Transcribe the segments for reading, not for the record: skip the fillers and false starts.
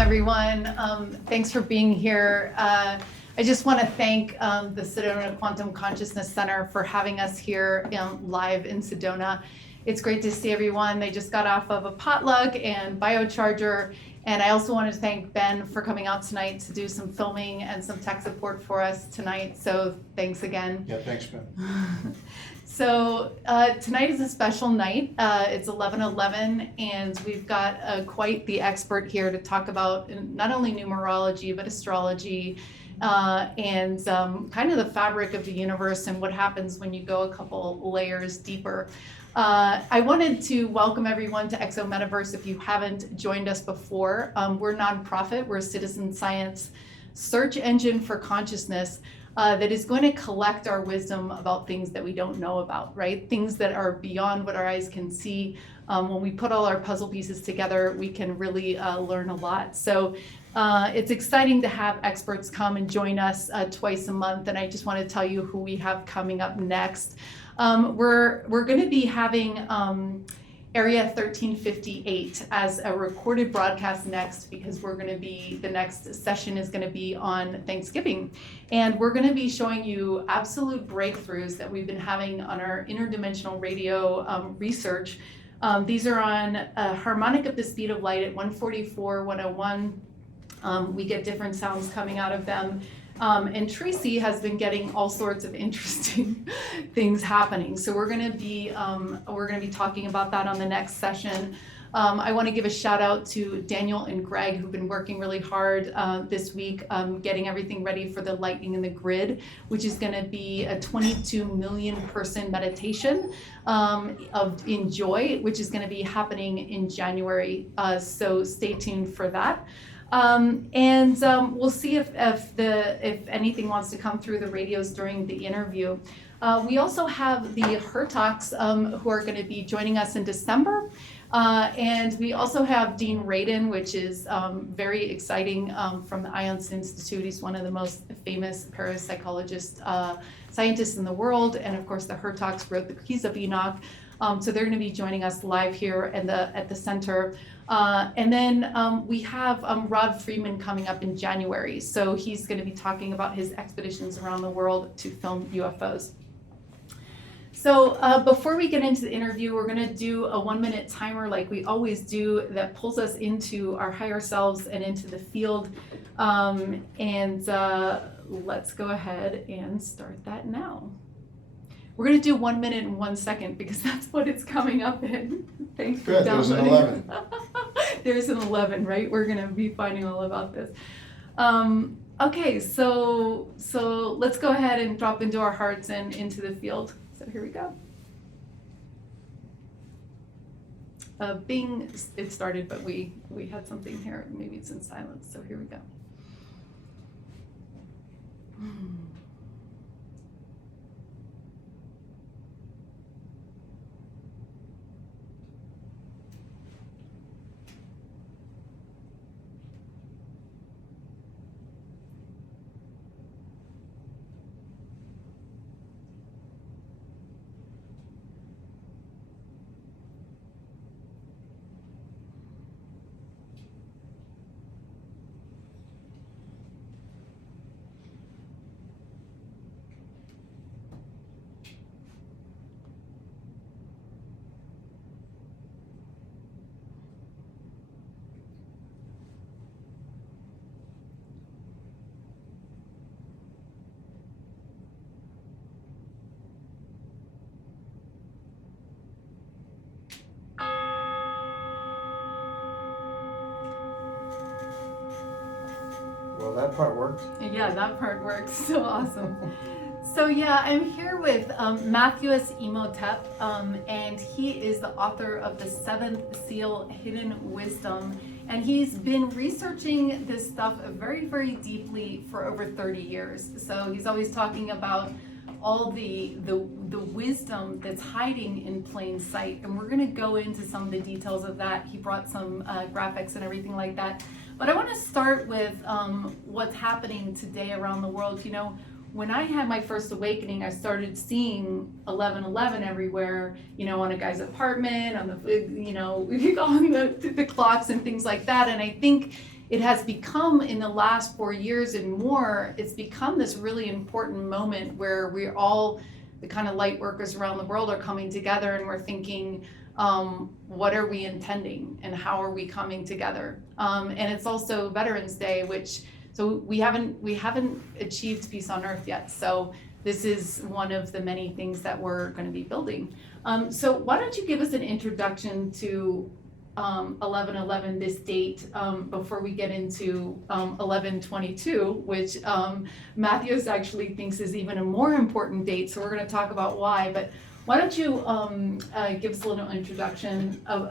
everyone. Thanks for being here. I just want to thank the Sedona Quantum Consciousness Center for having us here live in Sedona. It's great to see everyone. They just got off of a potluck and biocharger. And I also wanted to thank Ben for coming out tonight to do some filming and some tech support for us tonight. So thanks again. Yeah, thanks, Ben. So tonight is a special night. It's 11/11, and we've got quite the expert here to talk about not only numerology, but astrology, and kind of the fabric of the universe and what happens when you go a couple layers deeper. I wanted to welcome everyone to Exo Metaverse. If you haven't joined us before, we're a nonprofit. We're a citizen science search engine for consciousness that is going to collect our wisdom about things that we don't know about, right? Things that are beyond what our eyes can see. When we put all our puzzle pieces together, we can really learn a lot. So it's exciting to have experts come and join us twice a month. And I just want to tell you who we have coming up next. We're going to be having Area 1358 as a recorded broadcast next, because the next session is going to be on Thanksgiving. And we're going to be showing you absolute breakthroughs that we've been having on our interdimensional radio research. These are on a harmonic of the speed of light at 144, 101. We get different sounds coming out of them. And Tracy has been getting all sorts of interesting things happening. So we're going to be talking about that on the next session. I want to give a shout out to Daniel and Greg, who've been working really hard this week, getting everything ready for the Lightning in the Grid, which is going to be a 22 million person meditation in joy, which is going to be happening in January. So stay tuned for that. We'll see if anything wants to come through the radios during the interview. We also have the Hertogs who are going to be joining us in December. And we also have Dean Radin, which is very exciting, from the IONS Institute. He's one of the most famous parapsychologist scientists in the world. And of course, the Hertogs wrote the Keys of Enoch. So they're going to be joining us live here at the center. And then we have Rod Freeman coming up in January. So he's going to be talking about his expeditions around the world to film UFOs. So before we get into the interview, we're going to do a 1-minute timer like we always do that pulls us into our higher selves and into the field. Let's go ahead and start that now. We're going to do 1 minute and 1 second because that's what it's coming up in. Thanks for downloading. There's an 11. There's an 11, right? We're going to be finding all about this. Okay, so let's go ahead and drop into our hearts and into the field. So here we go. Bing, it started, but we had something here. Maybe it's in silence. So here we go. Well, that part worked. Yeah, that part works. So awesome. So yeah, I'm here with Mathues Imhotep, and he is the author of The Seventh Seal, Hidden Wisdom. And he's been researching this stuff very, very deeply for over 30 years. So he's always talking about all the wisdom that's hiding in plain sight. And we're going to go into some of the details of that. He brought some graphics and everything like that. But I want to start with what's happening today around the world. You know, when I had my first awakening, I started seeing 11/11 everywhere, you know, on a guy's apartment, on the, you know, on the clocks and things like that. And I think it has become, in the last 4 years and more, it's become this really important moment where we're all, the kind of light workers around the world, are coming together, and we're thinking, what are we intending and how are we coming together? And it's also Veterans Day, which, so we haven't achieved peace on earth yet. So this is one of the many things that we're going to be building. So why don't you give us an introduction to 11/11, this date, before we get into 11/22, which Mathues actually thinks is even a more important date. So we're going to talk about why. But why don't you give us a little introduction of,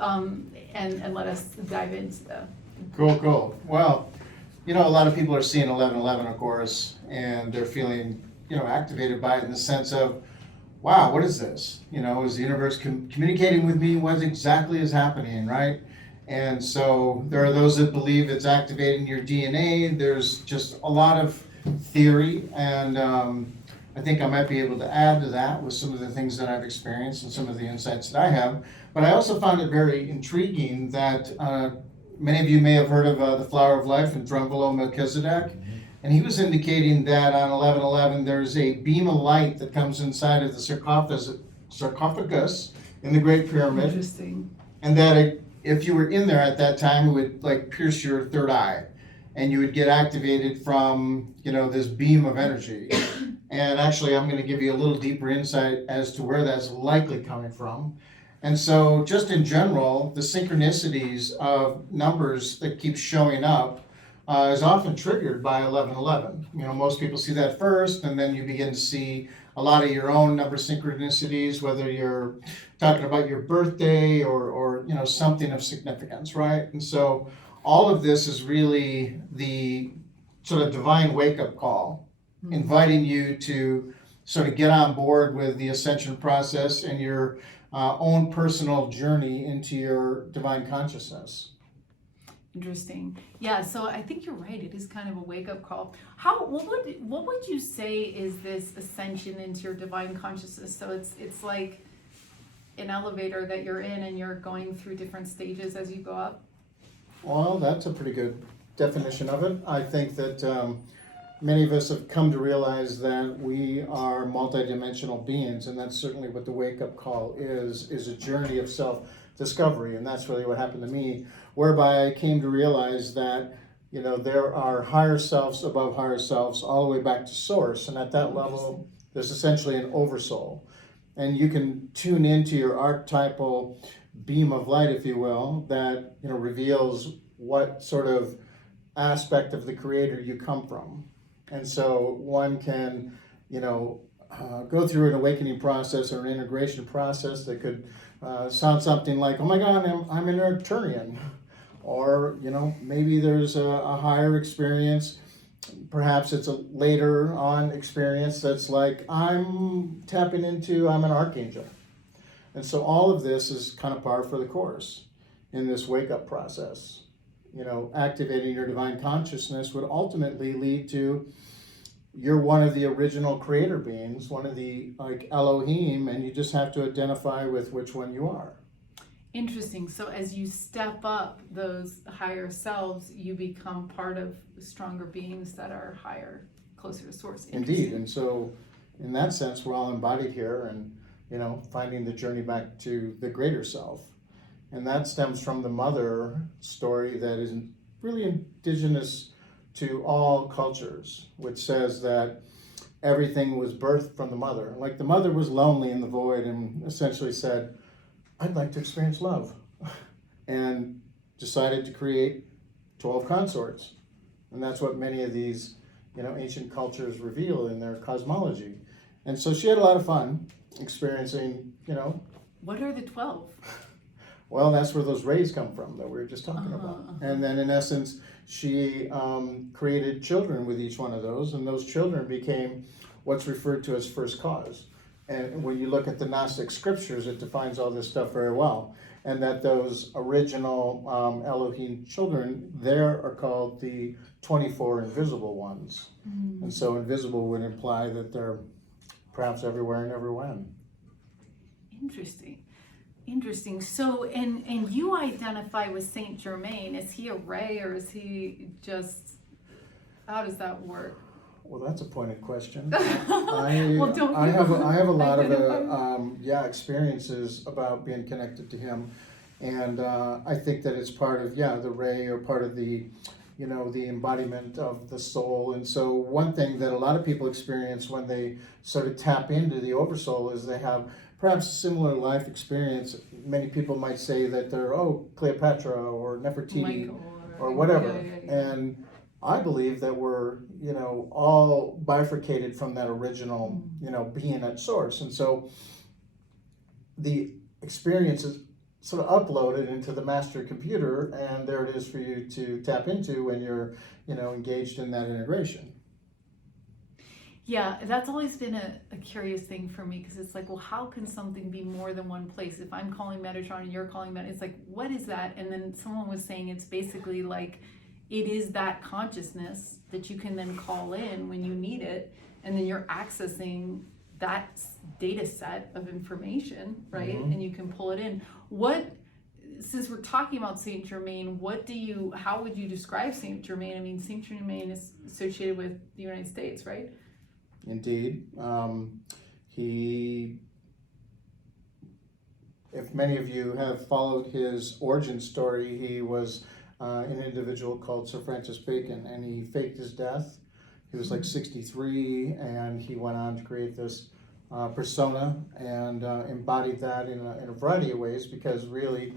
and let us dive into the. Cool. Well, a lot of people are seeing 11/11, of course, and they're feeling, activated by it in the sense of, wow, what is this? Is the universe communicating with me? What exactly is happening, right? And so there are those that believe it's activating your DNA. There's just a lot of theory, and I think I might be able to add to that with some of the things that I've experienced and some of the insights that I have. But I also found it very intriguing that many of you may have heard of the Flower of Life and Drumbelow Melchizedek. And he was indicating that on 11/11 there's a beam of light that comes inside of the sarcophagus in the Great Pyramid. Interesting. And that if you were in there at that time, it would pierce your third eye, and you would get activated from this beam of energy. And actually, I'm going to give you a little deeper insight as to where that's likely coming from. And so, just in general, the synchronicities of numbers that keep showing up is often triggered by 11/11. Most people see that first, and then you begin to see a lot of your own number synchronicities, whether you're talking about your birthday or something of significance, right? And so all of this is really the sort of divine wake-up call, inviting you to sort of get on board with the ascension process and your own personal journey into your divine consciousness. Interesting. Yeah, so I think you're right. It is kind of a wake-up call. What would you say is this ascension into your divine consciousness? So it's like an elevator that you're in, and you're going through different stages as you go up? Well, that's a pretty good definition of it. I think that many of us have come to realize that we are multidimensional beings, and that's certainly what the wake-up call is a journey of self-discovery, and that's really what happened to me, whereby I came to realize that there are higher selves above higher selves all the way back to source, and at that level there's essentially an oversoul, and you can tune into your archetypal beam of light, if you will, that reveals what sort of aspect of the creator you come from. And so one can go through an awakening process or an integration process that could sound something like, oh my God, I'm an Arcturian. Or, maybe there's a higher experience. Perhaps it's a later on experience that's like, I'm an archangel. And so all of this is kind of par for the course in this wake-up process. Activating your divine consciousness would ultimately lead to you're one of the original creator beings, one of the Elohim, and you just have to identify with which one you are. Interesting. So as you step up those higher selves, you become part of stronger beings that are higher, closer to source. Indeed. And so in that sense, we're all embodied here and, finding the journey back to the greater self. And that stems from the mother story that is really indigenous to all cultures, which says that everything was birthed from the mother. Like the mother was lonely in the void and essentially said, I'd like to experience love, and decided to create 12 consorts. And that's what many of these, ancient cultures reveal in their cosmology. And so she had a lot of fun experiencing, What are the 12? Well, that's where those rays come from that we were just talking about. And then in essence, she created children with each one of those, and those children became what's referred to as first cause. And when you look at the Gnostic scriptures, it defines all this stuff very well. And that those original Elohim children there are called the 24 invisible ones. Mm-hmm. And so invisible would imply that they're perhaps everywhere and everywhen. Interesting. Interesting. So, and you identify with Saint Germain. Is he a ray, or is he just? How does that work? Well, that's a pointed question. Well, don't I you have a lot of identify? experiences about being connected to him, and I think that it's part of the ray, or part of the the embodiment of the soul. And so one thing that a lot of people experience when they sort of tap into the oversoul is they have perhaps a similar life experience. Many people might say that they're Cleopatra or Nefertiti Michael, or whatever, yeah. and I believe that we're all bifurcated from that original being at source. And so the experience is sort of uploaded into the master computer, and there it is for you to tap into when you're engaged in that integration. Yeah, that's always been a curious thing for me, because it's like, well, how can something be more than one place? If I'm calling Metatron and you're calling Metatron, it's like, what is that? And then someone was saying it's basically like, it is that consciousness that you can then call in when you need it, and then you're accessing that data set of information, right? Mm-hmm. And you can pull it in. Since we're talking about Saint Germain, how would you describe Saint Germain? I mean, Saint Germain is associated with the United States, right? Indeed. If many of you have followed his origin story, he was an individual called Sir Francis Bacon, and he faked his death. He was like 63, and he went on to create this persona and embodied that in a variety of ways, because really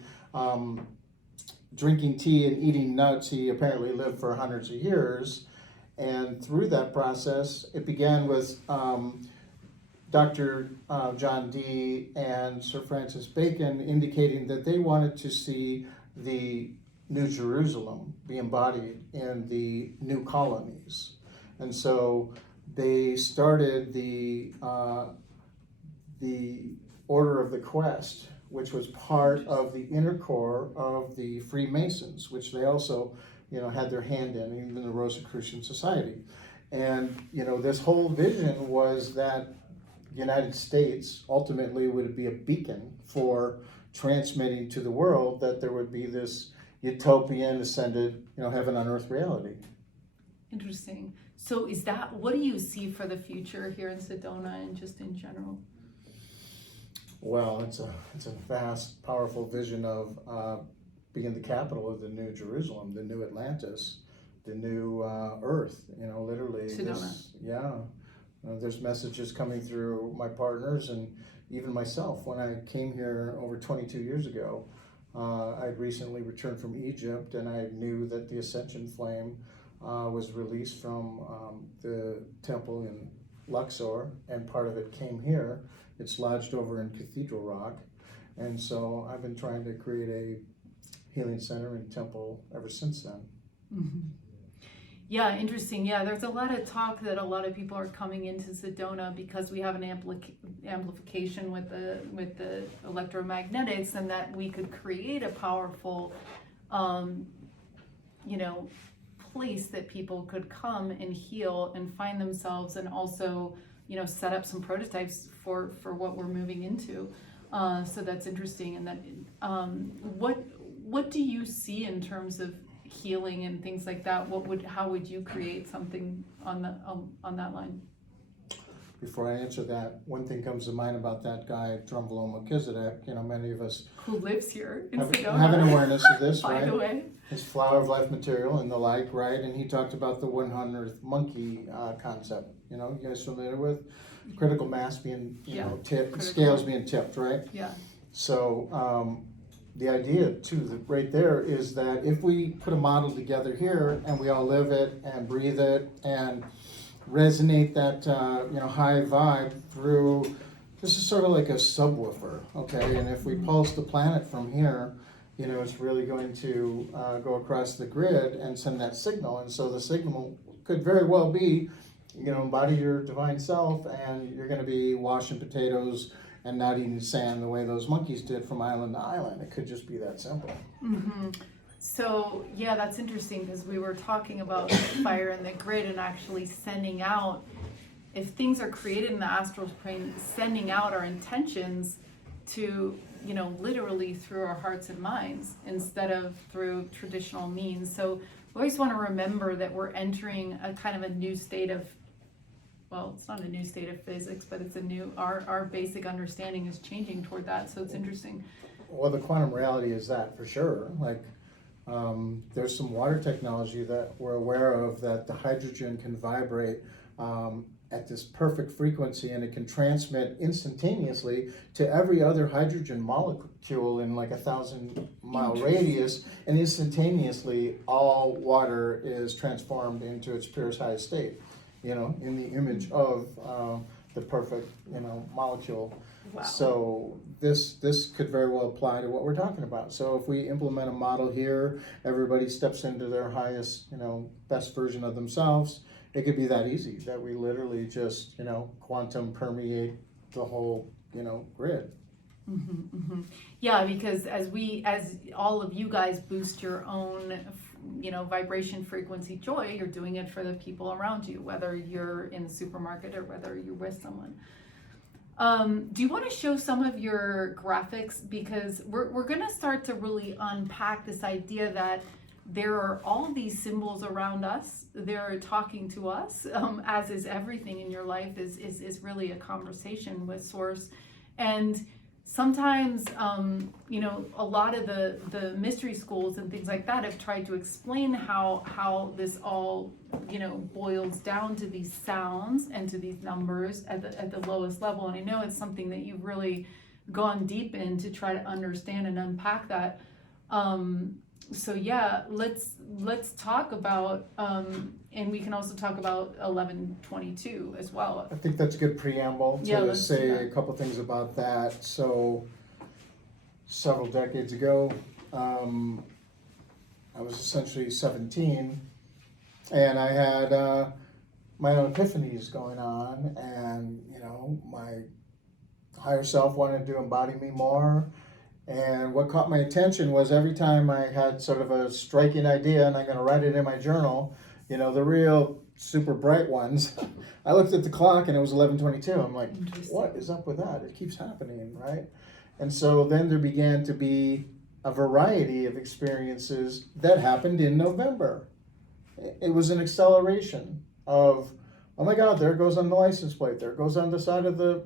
drinking tea and eating nuts, he apparently lived for hundreds of years. And through that process, it began with Dr. John Dee and Sir Francis Bacon indicating that they wanted to see the New Jerusalem be embodied in the new colonies. And so they started the Order of the Quest, which was part of the inner core of the Freemasons, which they also had their hand in, even the Rosicrucian Society. And this whole vision was that the United States ultimately would be a beacon for transmitting to the world that there would be this utopian, ascended, heaven on earth reality. Interesting. So what do you see for the future here in Sedona and just in general? Well, it's a vast, powerful vision of being the capital of the New Jerusalem, the new Atlantis, the new Earth. Literally. Sedona. There's messages coming through my partners and even myself. When I came here over 22 years ago, I'd recently returned from Egypt, and I knew that the Ascension Flame was released from the temple in Luxor, and part of it came here. It's lodged over in Cathedral Rock, and so I've been trying to create a healing center and temple ever since then. Mm-hmm. Yeah, interesting. Yeah, there's a lot of talk that a lot of people are coming into Sedona because we have an amplification with the electromagnetics, and that we could create a powerful, place that people could come and heal and find themselves, and also, set up some prototypes for what we're moving into. So that's interesting. And that, what do you see in terms of healing and things like that? How would you create something on that line? Before I answer that, one thing comes to mind about that guy, Drumbelow Melchizedek. Many of us who lives here in have Sedona, an awareness of this, by right? the way. His flower of life material and the like, right? And he talked about the 100th monkey concept. You guys familiar with critical mass being, tipped, scales being tipped, right? Yeah. So the idea too, right there, is that if we put a model together here and we all live it and breathe it and resonate that high vibe through, this is sort of like a subwoofer, okay? And if we pulse the planet from here, it's really going to go across the grid and send that signal. And so the signal could very well be, embody your divine self, and you're going to be washing potatoes and not eating sand the way those monkeys did from island to island. It could just be that simple. Mm-hmm. So, yeah, that's interesting, because we were talking about fire and the grid, and actually sending out, if things are created in the astral plane, sending out our intentions to, literally through our hearts and minds instead of through traditional means. So we always want to remember that we're entering a kind of a new state of, well, it's not a new state of physics, but it's our basic understanding is changing toward that. So it's interesting. Well, the quantum reality is that for sure. There's some water technology that we're aware of that the hydrogen can vibrate at this perfect frequency, and it can transmit instantaneously to every other hydrogen molecule in like 1,000-mile radius, and instantaneously all water is transformed into its purest highest state, in the image of the perfect, molecule. Wow. So this could very well apply to what we're talking about. So if we implement a model here, everybody steps into their highest, best version of themselves. It could be that easy that we literally just, quantum permeate the whole, grid. Mm-hmm, mm-hmm. Yeah, because as all of you guys boost your own, vibration, frequency, joy, you're doing it for the people around you, whether you're in the supermarket or whether you're with someone. Do you want to show some of your graphics? Because we're going to start to really unpack this idea that there are all these symbols around us. They're talking to us, as is everything in your life is really a conversation with Source. And sometimes, a lot of the mystery schools and things like that have tried to explain how this all, boils down to these sounds and to these numbers at the lowest level. And I know it's something that you've really gone deep in to try to understand and unpack that. So yeah, let's talk about, and we can also talk about 1122 as well. I think that's a good preamble to say a couple things about that. So several decades ago, I was essentially 17, and I had my own epiphanies going on, and my higher self wanted to embody me more. And what caught my attention was every time I had sort of a striking idea, and I'm going to write it in my journal, the real super bright ones, I looked at the clock and it was 11:22. I'm like, what is up with that? It keeps happening, right? And so then there began to be a variety of experiences that happened in November. It was an acceleration of, oh my God, there it goes on the license plate, there it goes on the side of the,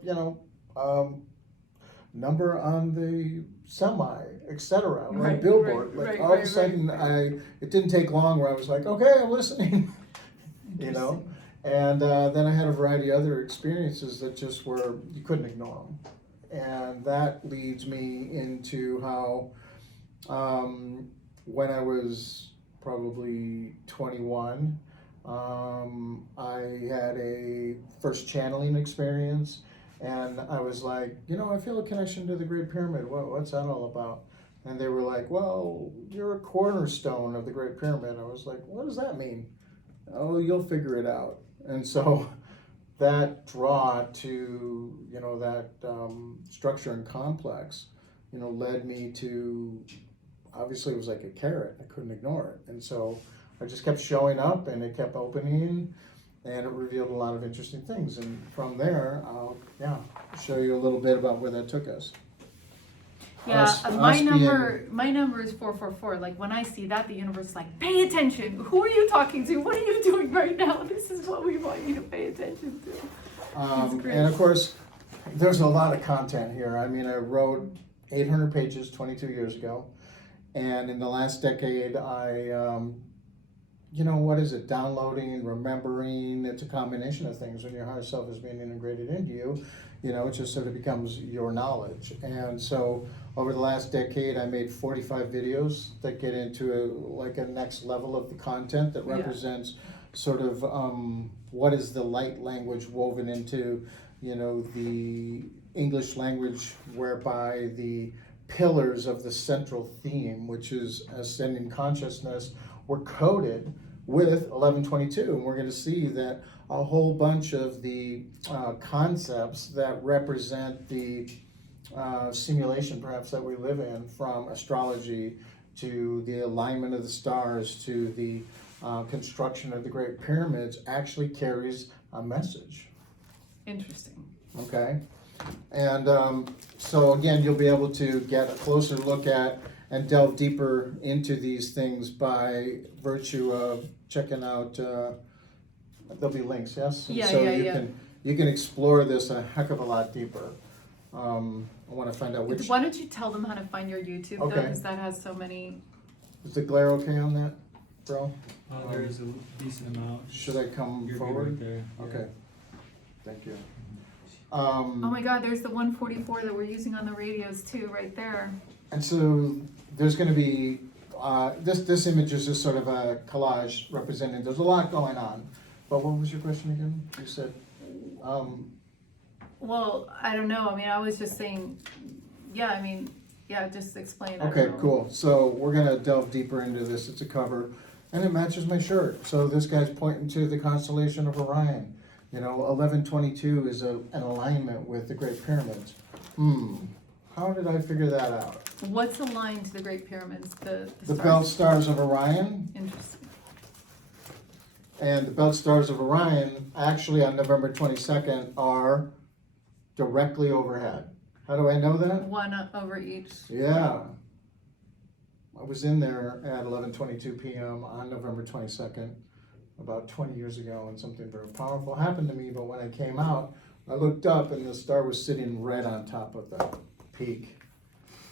number on the semi, etc. Right, billboard. All of a sudden, it didn't take long where I was like, okay, I'm listening, And then I had a variety of other experiences that just were, you couldn't ignore them. And that leads me into how when I was probably 21, I had a first channeling experience. And I was like, I feel a connection to the Great Pyramid. What's that all about? And they were like, well, you're a cornerstone of the Great Pyramid. I was like, what does that mean? Oh, you'll figure it out. And so that draw to, that structure and complex, led me to, obviously it was like a carrot. I couldn't ignore it. And so I just kept showing up, and it kept opening. And it revealed a lot of interesting things. And from there, I'll show you a little bit about where that took us. Yeah, my number is 444. Like when I see that, the universe is like, pay attention. Who are you talking to? What are you doing right now? This is what we want you to pay attention to. And of course, there's a lot of content here. I mean, I wrote 800 pages 22 years ago. And in the last decade, I what is it? Downloading, remembering, it's a combination of things. When your higher self is being integrated into you, it just sort of becomes your knowledge. And so over the last decade, I made 45 videos that get into a next level of the content that represents sort of what is the light language woven into, the English language, whereby the pillars of the central theme, which is ascending consciousness, were coded with 1122, and we're going to see that a whole bunch of the concepts that represent the simulation perhaps that we live in, from astrology to the alignment of the stars to the construction of the Great Pyramids, actually carries a message. Interesting. Okay, and So again, you'll be able to get a closer look at and delve deeper into these things by virtue of checking out, there'll be links, yes? And Yeah, so yeah. you can explore this a heck of a lot deeper. I want to find out which, Why don't you tell them how to find your YouTube though, Okay. because that has so many. is the glare okay on that, bro? There is a decent amount. Should I come You're good forward? right there. Yeah. Okay, thank you. Oh my God, there's the 144 that we're using on the radios too, right there. And so there's going to be, this image is just sort of a collage representing, there's a lot going on. But what was your question again? You said, Well, I don't know. I mean, I was just saying, just explain. I okay, don't know. cool. So we're going to delve deeper into this. It's a cover and it matches my shirt. So this guy's pointing to the constellation of Orion. You know, 1122 is an alignment with the Great Pyramids. How did I figure that out? What's aligned to the Great Pyramids? The The stars? belt stars of Orion. Interesting. And the belt stars of Orion, actually on November 22nd, are directly overhead. How do I know that? One over each. Yeah. I was in there at 11:22 p.m. on November 22nd, about 20 years ago, and something very powerful happened to me. But when I came out, I looked up and the star was sitting right on top of the peak.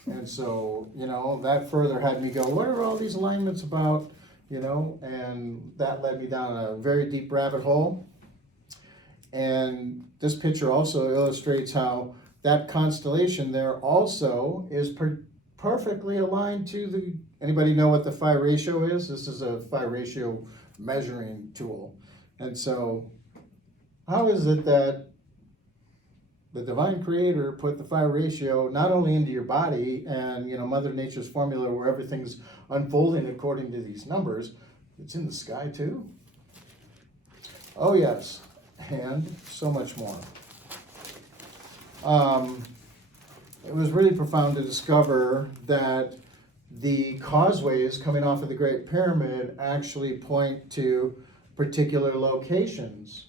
And so, you know, that further had me go, what are all these alignments about? You know, and that led me down a very deep rabbit hole. And this picture also illustrates how that constellation there also is perfectly aligned to the, anybody know what the phi ratio is? This is a phi ratio measuring tool. And so how is it that the divine creator put the phi ratio not only into your body and, you know, Mother Nature's formula where everything's unfolding according to these numbers, it's in the sky too? Oh yes, and so much more. It was really profound to discover that the causeways coming off of the Great Pyramid actually point to particular locations.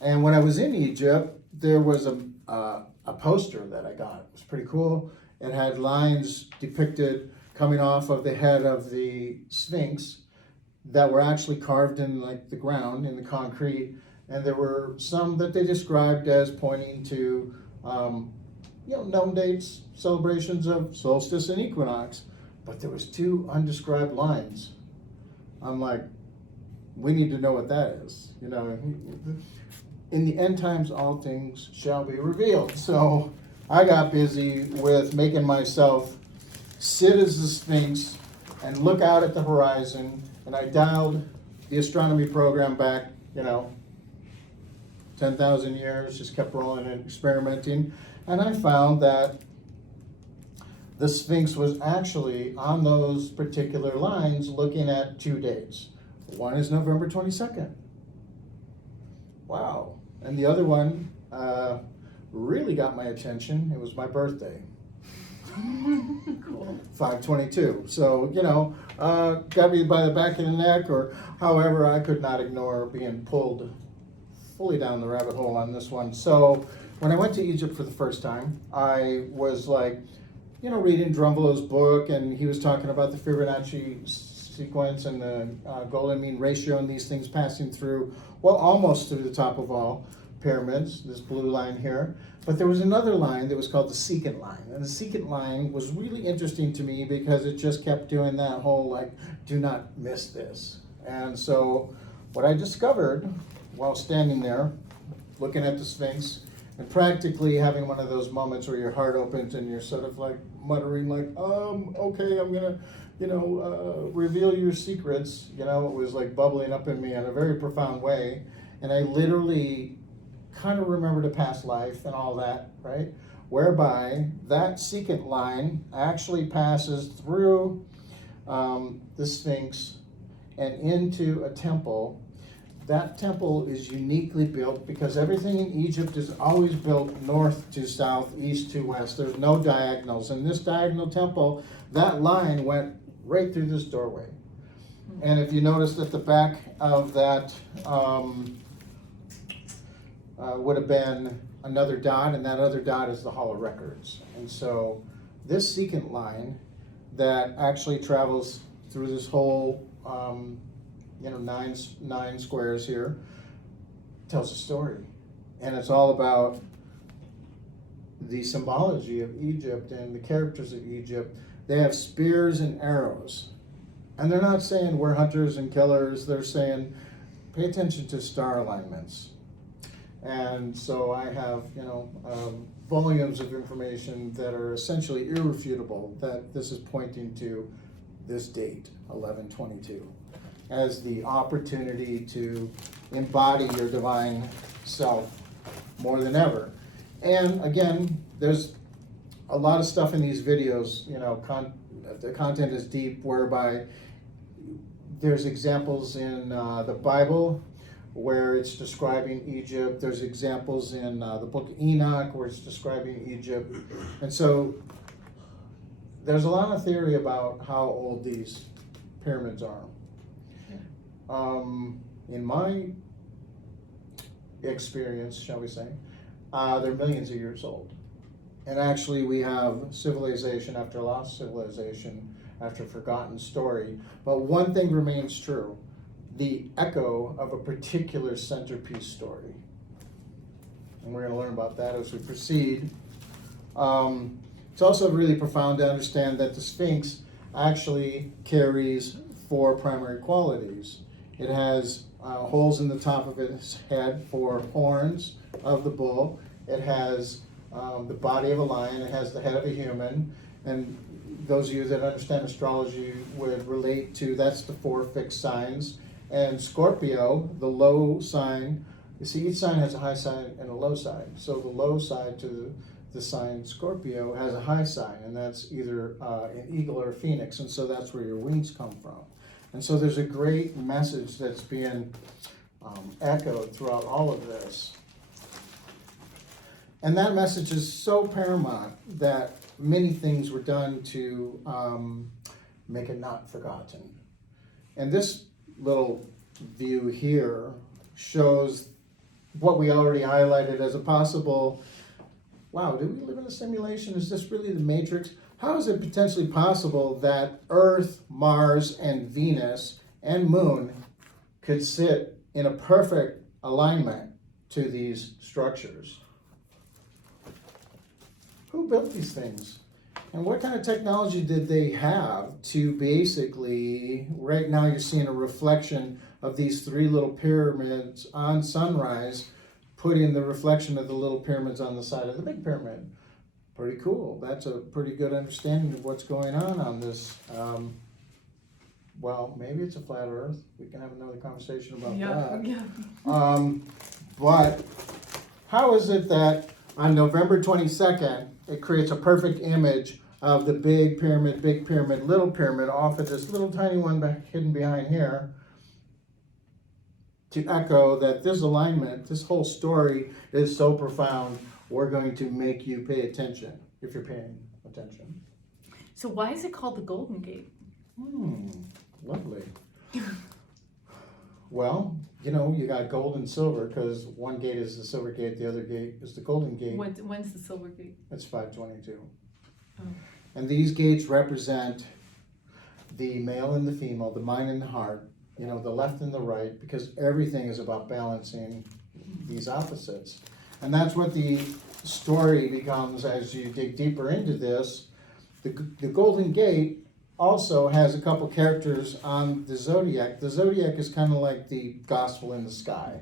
And when I was in Egypt, there was a poster that I got. It was pretty cool. It had lines depicted coming off of the head of the Sphinx that were actually carved in like the ground, in the concrete. And there were some that they described as pointing to, known dates, celebrations of solstice and equinox. But there was two undescribed lines. I'm like, we need to know what that is. You know, in the end times, all things shall be revealed. So I got busy with making myself sit as the Sphinx and look out at the horizon. And I dialed the astronomy program back, 10,000 years, just kept rolling and experimenting. And I found that the Sphinx was actually on those particular lines looking at 2 dates. One is November 22nd. Wow. And the other one really got my attention. It was my birthday. Cool. 5/22. So, got me by the back of the neck, or however, I could not ignore being pulled fully down the rabbit hole on this one. So when I went to Egypt for the first time, I was like, reading Drumbelo's book, and he was talking about the Fibonacci sequence and the golden mean ratio and these things passing through, well, almost through the top of all pyramids, this blue line here. But there was another line that was called the secant line. And the secant line was really interesting to me because it just kept doing that whole, do not miss this. And so what I discovered while standing there, looking at the Sphinx, and practically having one of those moments where your heart opens and you're sort of muttering okay, I'm gonna, reveal your secrets. It was bubbling up in me in a very profound way. And I literally kind of remembered a past life and all that, right? Whereby that secant line actually passes through the Sphinx and into a temple. That temple is uniquely built because everything in Egypt is always built north to south, east to west. There's no diagonals. In this diagonal temple, that line went right through this doorway. And if you notice at the back of that would have been another dot, and that other dot is the Hall of Records. And so this secant line that actually travels through this whole, nine squares here, tells a story. And it's all about the symbology of Egypt and the characters of Egypt. They have spears and arrows. And they're not saying we're hunters and killers. They're saying pay attention to star alignments. And so I have, volumes of information that are essentially irrefutable that this is pointing to this date, 11/22, as the opportunity to embody your divine self more than ever. And again, there's a lot of stuff in these videos, the content is deep, whereby there's examples in the Bible where it's describing Egypt. There's examples in the book of Enoch where it's describing Egypt. And so there's a lot of theory about how old these pyramids are. In my experience, shall we say, they're millions of years old. And actually we have civilization after lost civilization after forgotten story. But one thing remains true: the echo of a particular centerpiece story. And we're going to learn about that as we proceed. It's also really profound to understand that the Sphinx actually carries 4 primary qualities. It has holes in the top of its head for horns of the bull. It has the body of a lion. It has the head of a human. And those of you that understand astrology would relate to, that's the 4 fixed signs. And Scorpio, the low sign, you see each sign has a high side and a low side. So the low side to the sign Scorpio has a high sign, and that's either an eagle or a phoenix, and so that's where your wings come from. And so there's a great message that's being echoed throughout all of this. And that message is so paramount that many things were done to make it not forgotten. And this little view here shows what we already highlighted as a possible, wow, do we live in a simulation? Is this really the Matrix? How is it potentially possible that Earth, Mars, and Venus and Moon could sit in a perfect alignment to these structures? Who built these things? And what kind of technology did they have to basically, right now you're seeing a reflection of these 3 little pyramids on sunrise, putting the reflection of the little pyramids on the side of the big pyramid. Pretty cool. That's a pretty good understanding of what's going on this. Well, maybe it's a flat Earth. We can have another conversation about that. Yeah. But how is it that on November 22nd, it creates a perfect image of the big pyramid, little pyramid, off of this little tiny one hidden behind here, to echo that this alignment, this whole story is so profound, we're going to make you pay attention, if you're paying attention. So why is it called the Golden Gate? Lovely. Well, you got gold and silver, because one gate is the silver gate, the other gate is the golden gate. When's the Silver Gate? It's 522. Oh. And these gates represent the male and the female, the mind and the heart, the left and the right, because everything is about balancing these opposites. And that's what the story becomes as you dig deeper into this. The Golden Gate also has a couple characters on the zodiac. The zodiac is kind of like the gospel in the sky.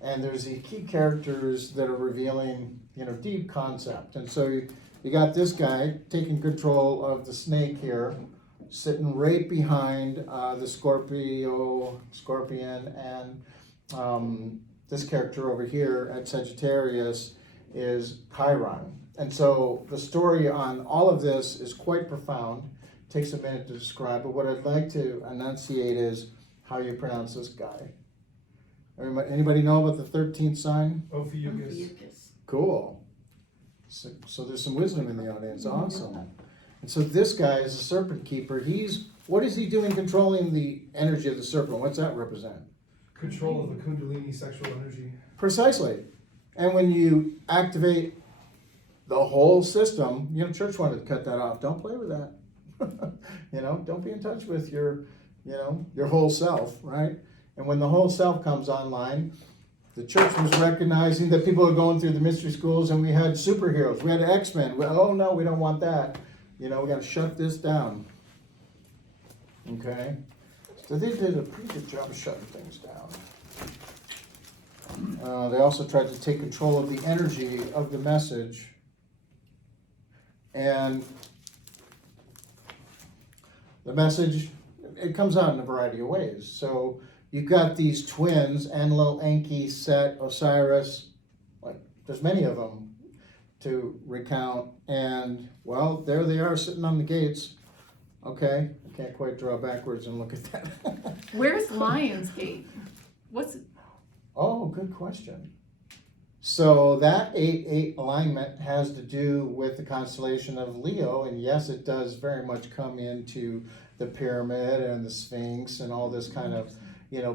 And there's the key characters that are revealing, deep concept. And so you got this guy taking control of the snake here, sitting right behind the scorpion, and this character over here at Sagittarius is Chiron. And so the story on all of this is quite profound. It takes a minute to describe, but what I'd like to enunciate is how you pronounce this guy. Anybody know about the 13th sign? Ophiuchus. Cool. So there's some wisdom in the audience. Awesome. And so this guy is a serpent keeper. What is he doing controlling the energy of the serpent? What's that represent? Control of the Kundalini sexual energy. Precisely. And when you activate the whole system, church wanted to cut that off. Don't play with that. Don't be in touch with your whole self, right? And when the whole self comes online, the church was recognizing that people are going through the mystery schools, and we had superheroes, we had X-Men. Oh no, we don't want that. We got to shut this down. Okay? So they did a pretty good job of shutting things down. They also tried to take control of the energy of the message. And the message, it comes out in a variety of ways. So you've got these twins, Enlil, Enki, Set, Osiris, there's many of them to recount. And, well, there they are sitting on the gates. Okay, I can't quite draw backwards and look at that. Where's Lionsgate? What's it? Oh, good question. So that 8-8 alignment has to do with the constellation of Leo, and yes, it does very much come into the pyramid and the Sphinx and all this kind of,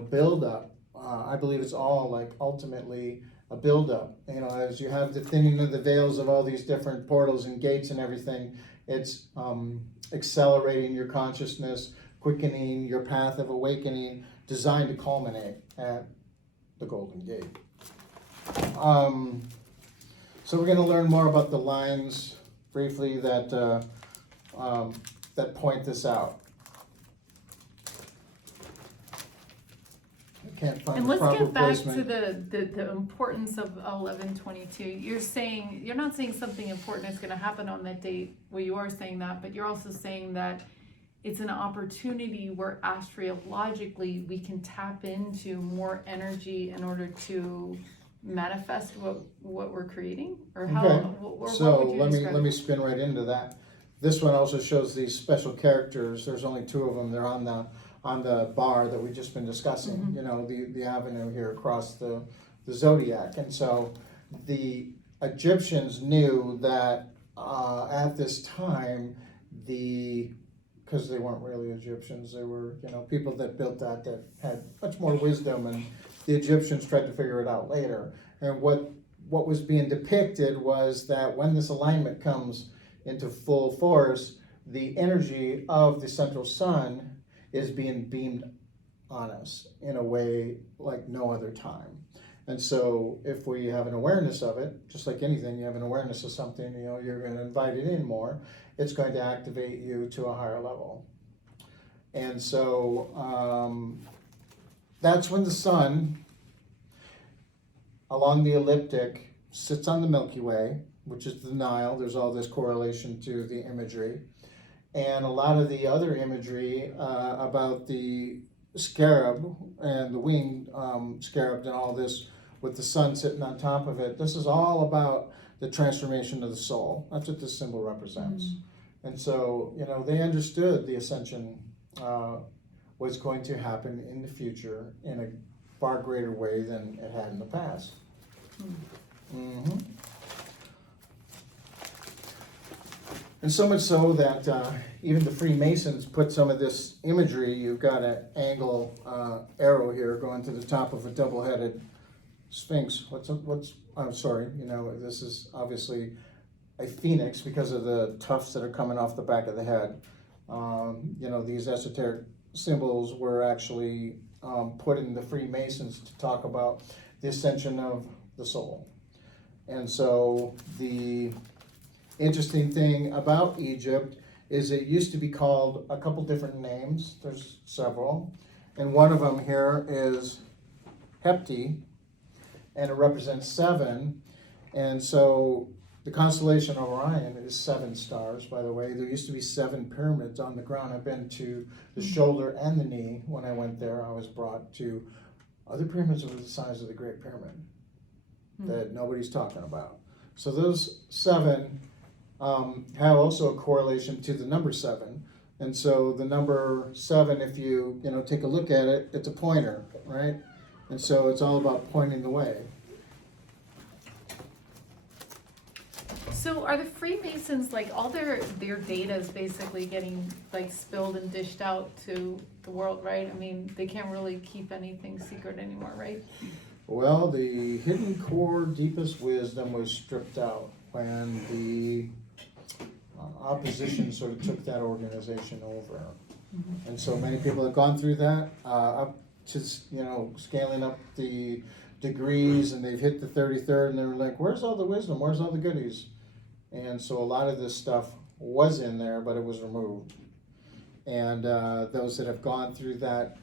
build up. I believe it's all ultimately a build up. As you have the thinning of the veils of all these different portals and gates and everything, it's accelerating your consciousness, quickening your path of awakening, designed to culminate at the Golden Gate. So we're going to learn more about the lines briefly that point this out. I can't find And the let's proper get back placement. to the importance of 11/22. You're not saying something important is going to happen on that date. Well, you are saying that, but you're also saying that it's an opportunity where astrologically we can tap into more energy in order to manifest what we're creating, or how? Okay. What So would you let describe? me spin right into that. This one also shows these special characters. There's only two of them. They're on the bar that we've just been discussing. Mm-hmm. The avenue here across the zodiac. And so the Egyptians knew that at this time, because they weren't really Egyptians, they were people that built that had much more wisdom, and the Egyptians tried to figure it out later. And what was being depicted was that when this alignment comes into full force, the energy of the central sun is being beamed on us in a way like no other time. And so if we have an awareness of it, just like anything, you have an awareness of something, you're going to invite it in more, it's going to activate you to a higher level. And so that's when the sun, along the ecliptic, sits on the Milky Way, which is the Nile. There's all this correlation to the imagery. And a lot of the other imagery about the scarab and the winged scarab and all this with the sun sitting on top of it, this is all about the transformation of the soul. That's what this symbol represents. Mm-hmm. And so, they understood the ascension was going to happen in the future in a far greater way than it had in the past. Mm-hmm. And so much so that even the Freemasons put some of this imagery. You've got an angle arrow here going to the top of a double-headed sphinx. I'm sorry, this is obviously a phoenix because of the tufts that are coming off the back of the head. These esoteric symbols were actually put in the Freemasons to talk about the ascension of the soul. And so the interesting thing about Egypt is it used to be called a couple different names. There's several. And one of them here is Hepti, and it represents 7. And so the constellation of Orion is 7 stars, by the way. There used to be 7 pyramids on the ground. I've been to the shoulder and the knee. When I went there, I was brought to other pyramids that were the size of the Great Pyramid that nobody's talking about. So those 7 have also a correlation to the number 7. And so the number 7, if you take a look at it, it's a pointer, right? And so it's all about pointing the way. So are the Freemasons, all their data is basically getting spilled and dished out to the world, right? I mean, they can't really keep anything secret anymore, right? Well, the hidden core, deepest wisdom was stripped out when the opposition sort of took that organization over. And so many people have gone through that, up to, scaling up the degrees, and they've hit the 33rd, and they're like, where's all the wisdom? Where's all the goodies? And so a lot of this stuff was in there, but it was removed. And those that have gone through that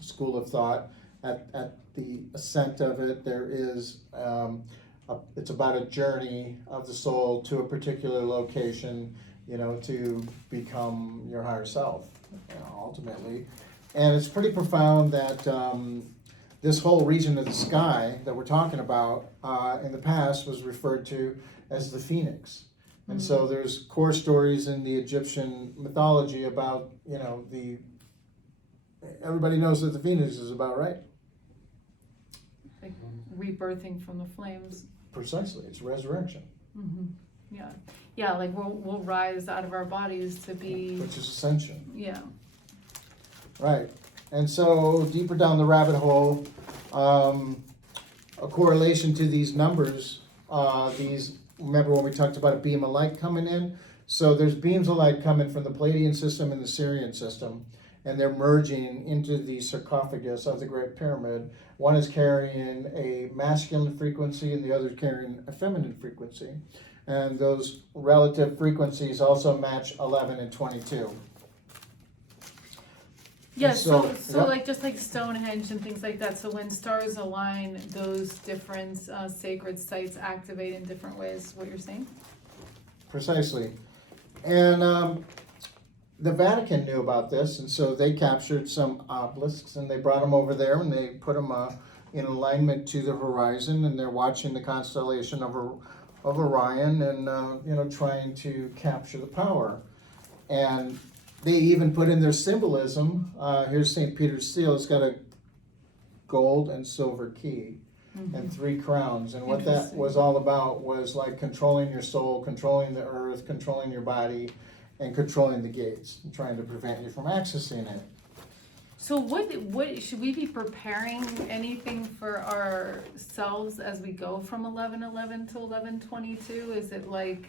school of thought, at the ascent of it, there is, it's about a journey of the soul to a particular location, to become your higher self, ultimately. And it's pretty profound that this whole region of the sky that we're talking about in the past was referred to as the phoenix. And so there's core stories in the Egyptian mythology about, everybody knows that the phoenix is about right. Like rebirthing from the flames. Precisely, it's resurrection. Yeah, like we'll rise out of our bodies to be. Which is ascension. Yeah. Right. And so deeper down the rabbit hole, a correlation to these numbers, remember when we talked about a beam of light coming in? So there's beams of light coming from the Palladian system and the Syrian system, and they're merging into the sarcophagus of the Great Pyramid. One is carrying a masculine frequency and the other is carrying a feminine frequency. And those relative frequencies also match 11 and 22. Yeah, And so yep. like just like Stonehenge and things like that. So when stars align, those different sacred sites activate in different ways. Is what you're saying? Precisely. And the Vatican knew about this, and so they captured some obelisks and they brought them over there and they put them in alignment to the horizon, and they're watching the constellation of Orion and trying to capture the power. And they even put in their symbolism. Here's St. Peter's seal. It's got a gold and silver key and 3 crowns. And what that was all about was like controlling your soul, controlling the earth, controlling your body, and controlling the gates, and trying to prevent you from accessing it. So what should we be preparing anything for ourselves as we go from 11:11 to 11:22? Is it like?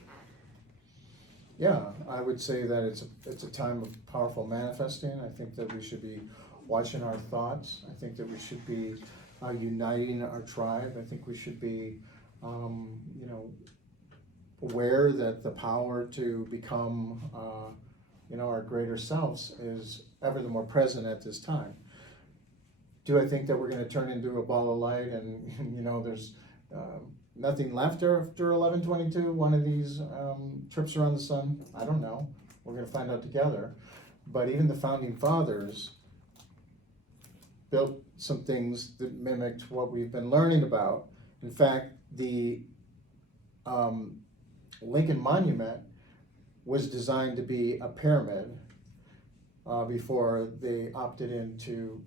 Yeah, I would say that it's a time of powerful manifesting. I think that we should be watching our thoughts. I think that we should be uniting our tribe. I think we should be, aware that the power to become, our greater selves is ever the more present at this time. Do I think that we're going to turn into a ball of light and, there's nothing left after 11:22, one of these trips around the sun? I don't know. We're going to find out together. But even the founding fathers built some things that mimicked what we've been learning about. In fact, the Lincoln Monument was designed to be a pyramid before they opted into,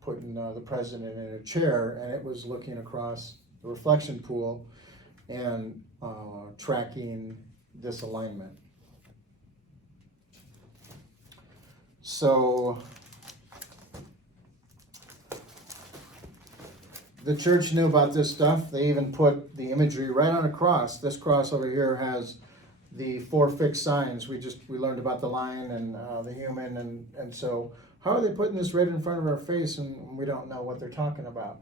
putting the president in a chair, and it was looking across the reflection pool and tracking this alignment. So the church knew about this stuff. They even put the imagery right on a cross. This cross over here has the 4 fixed signs. We learned about the lion and the human, and so how are they putting this right in front of our face and we don't know what they're talking about?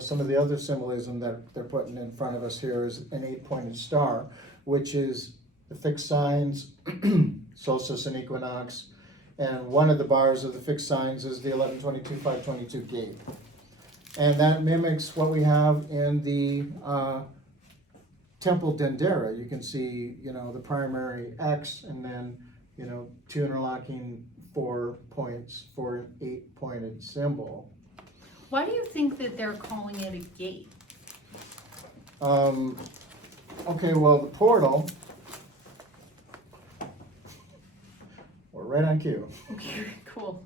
Some of the other symbolism that they're putting in front of us here is an 8-pointed star, which is the fixed signs, solstice and equinox, and one of the bars of the fixed signs is the 11:22, 5:22 gate. And that mimics what we have in the Temple Dendera. You can see, the primary X and then, 2 interlocking 4 points for an 8-pointed symbol. Why do you think that they're calling it a gate? Okay, well, the portal, we're right on cue. Okay, cool.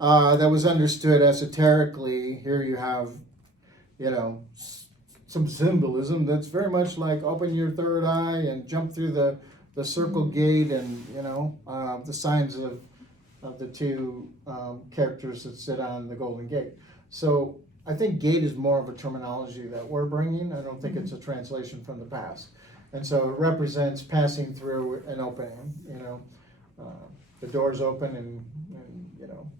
That was understood esoterically. Here you have, some symbolism that's very much like open your third eye and jump through the circle gate and, the signs of the 2 characters that sit on the Golden Gate. So I think gate is more of a terminology that we're bringing. I don't think it's a translation from the past. And so it represents passing through an opening, the door's open and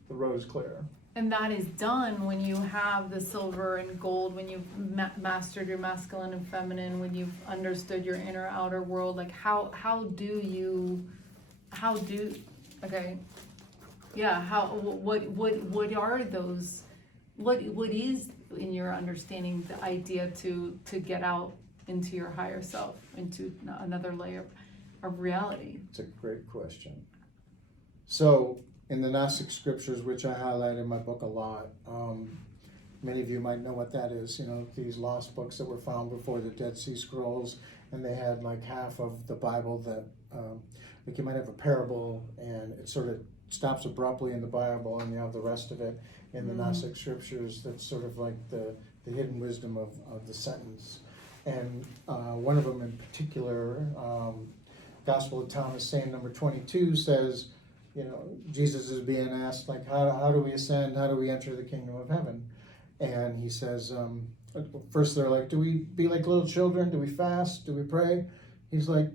the road is clear. And that is done when you have the silver and gold, when you've mastered your masculine and feminine, when you've understood your inner outer world. Like what are those, what is in your understanding the idea to get out into your higher self, into another layer of reality? It's a great question. So in the Gnostic scriptures, which I highlight in my book a lot, many of you might know what that is, these lost books that were found before the Dead Sea Scrolls, and they had like half of the Bible that, like you might have a parable and it sort of stops abruptly in the Bible, and you have the rest of it in the Gnostic scriptures. That's sort of like the hidden wisdom of the sentence. And one of them in particular, Gospel of Thomas, saying number 22 says, Jesus is being asked, like, how do we ascend? How do we enter the kingdom of heaven? And he says, first they're like, do we be like little children? Do we fast? Do we pray? He's like,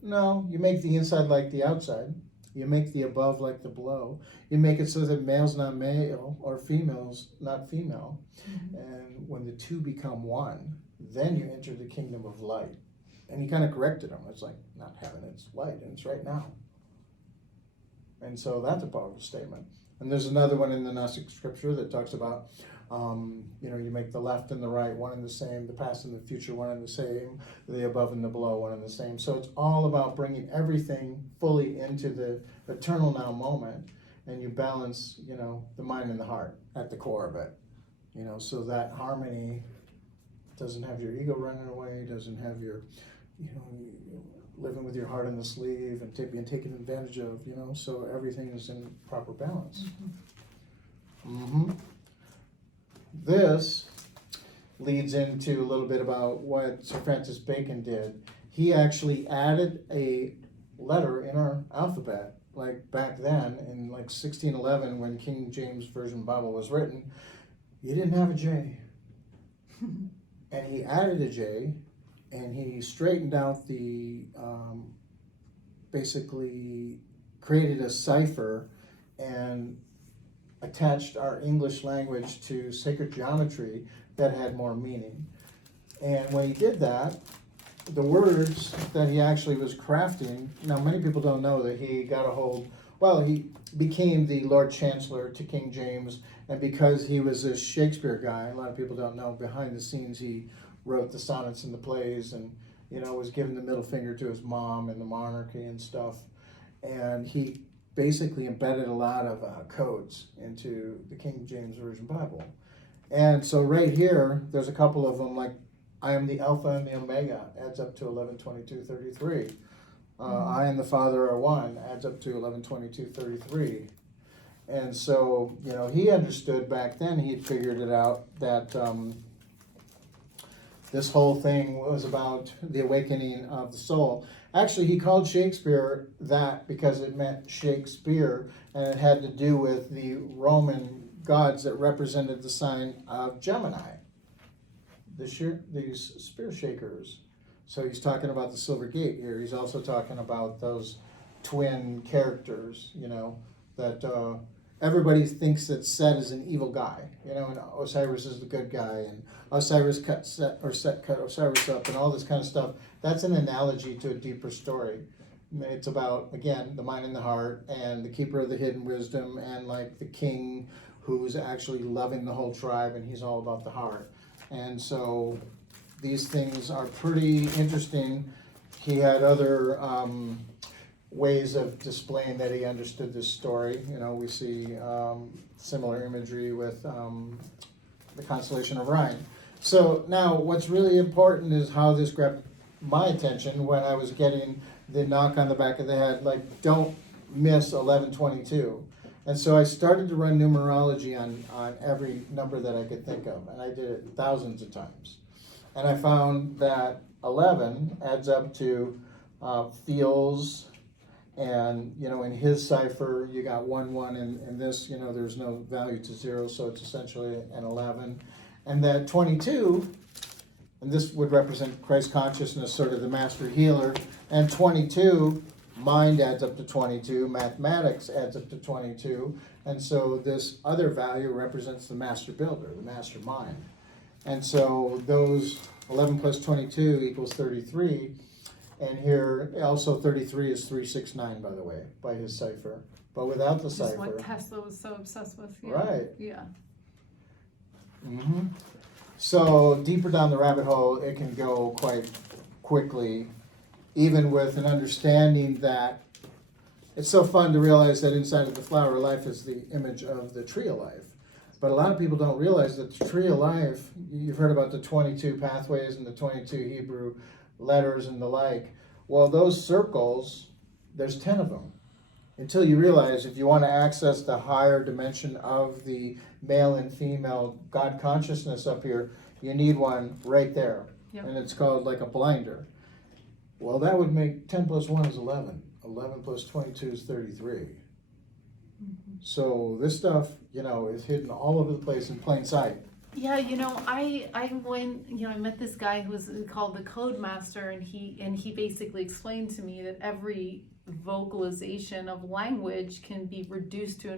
no, you make the inside like the outside. You make the above like the below. You make it so that male's not male or female's not female. Mm-hmm. And when the two become one, then you enter the kingdom of light. And he kind of corrected him. It's like, not heaven, it's light, and it's right now. And so that's a powerful statement. And there's another one in the Gnostic scripture that talks about, you make the left and the right one and the same, the past and the future one and the same, the above and the below one and the same. So it's all about bringing everything fully into the eternal now moment, and you balance, the mind and the heart at the core of it. So that harmony doesn't have your ego running away, doesn't have your, living with your heart on the sleeve and being taken advantage of, so everything is in proper balance. This leads into a little bit about what Sir Francis Bacon did. He actually added a letter in our alphabet, like back then in like 1611 when King James Version Bible was written. You didn't have a J. And he added a J, and he straightened out basically created a cipher and attached our English language to sacred geometry that had more meaning. And when he did that, the words that he actually was crafting, now many people don't know that he got a hold, he became the Lord Chancellor to King James, and because he was a Shakespeare guy, a lot of people don't know, behind the scenes he wrote the sonnets and the plays, and was giving the middle finger to his mom and the monarchy and stuff. And he basically embedded a lot of codes into the King James Version Bible. And so right here, there's a couple of them, like, I am the Alpha and the Omega, adds up to 11:22:33. I and the Father are one, adds up to 11:22:33. And so, he understood back then, he had figured it out, that this whole thing was about the awakening of the soul. Actually, he called Shakespeare that because it meant Shakespeare, and it had to do with the Roman gods that represented the sign of Gemini, these spear shakers. So he's talking about the Silver Gate here. He's also talking about those twin characters, that everybody thinks that Set is an evil guy, and Osiris is the good guy, and Osiris cut Osiris up, and all this kind of stuff. That's an analogy to a deeper story. It's about, again, the mind and the heart, and the keeper of the hidden wisdom, and like the king who's actually loving the whole tribe, and he's all about the heart. And so these things are pretty interesting. He had other ways of displaying that he understood this story. We see similar imagery with the constellation of Orion. So now what's really important is how this grabbed my attention when I was getting the knock on the back of the head, like, don't miss 11:22. And so I started to run numerology on every number that I could think of, and I did it thousands of times. And I found that 11 adds up to feels, and in his cipher you got 1 1, and this, there's no value to 0, so it's essentially an 11. And that 22, and this would represent Christ consciousness, sort of the master healer, and 22, mind adds up to 22, mathematics adds up to 22, and so this other value represents the master builder, the master mind. And so those 11 plus 22 equals 33, and here also 33 is 369, by the way, by his cipher. But without the Which is cipher. what Tesla was so obsessed with. Yeah. Right. Yeah. Mm-hmm. So deeper down the rabbit hole, it can go quite quickly, even with an understanding that it's so fun to realize that inside of the flower of life is the image of the tree of life. But a lot of people don't realize that the tree of life, you've heard about the 22 pathways and the 22 Hebrew letters and the like. Well, those circles, there's 10 of them. Until you realize if you want to access the higher dimension of the male and female God consciousness up here, you need one right there. Yep. And it's called like a blinder. Well, that would make 10 plus 1 is 11. 11 plus 22 is 33. Mm-hmm. So this stuff, is hidden all over the place in plain sight. Yeah, I went, I met this guy who was called the Code Master, and he basically explained to me that every vocalization of language can be reduced to a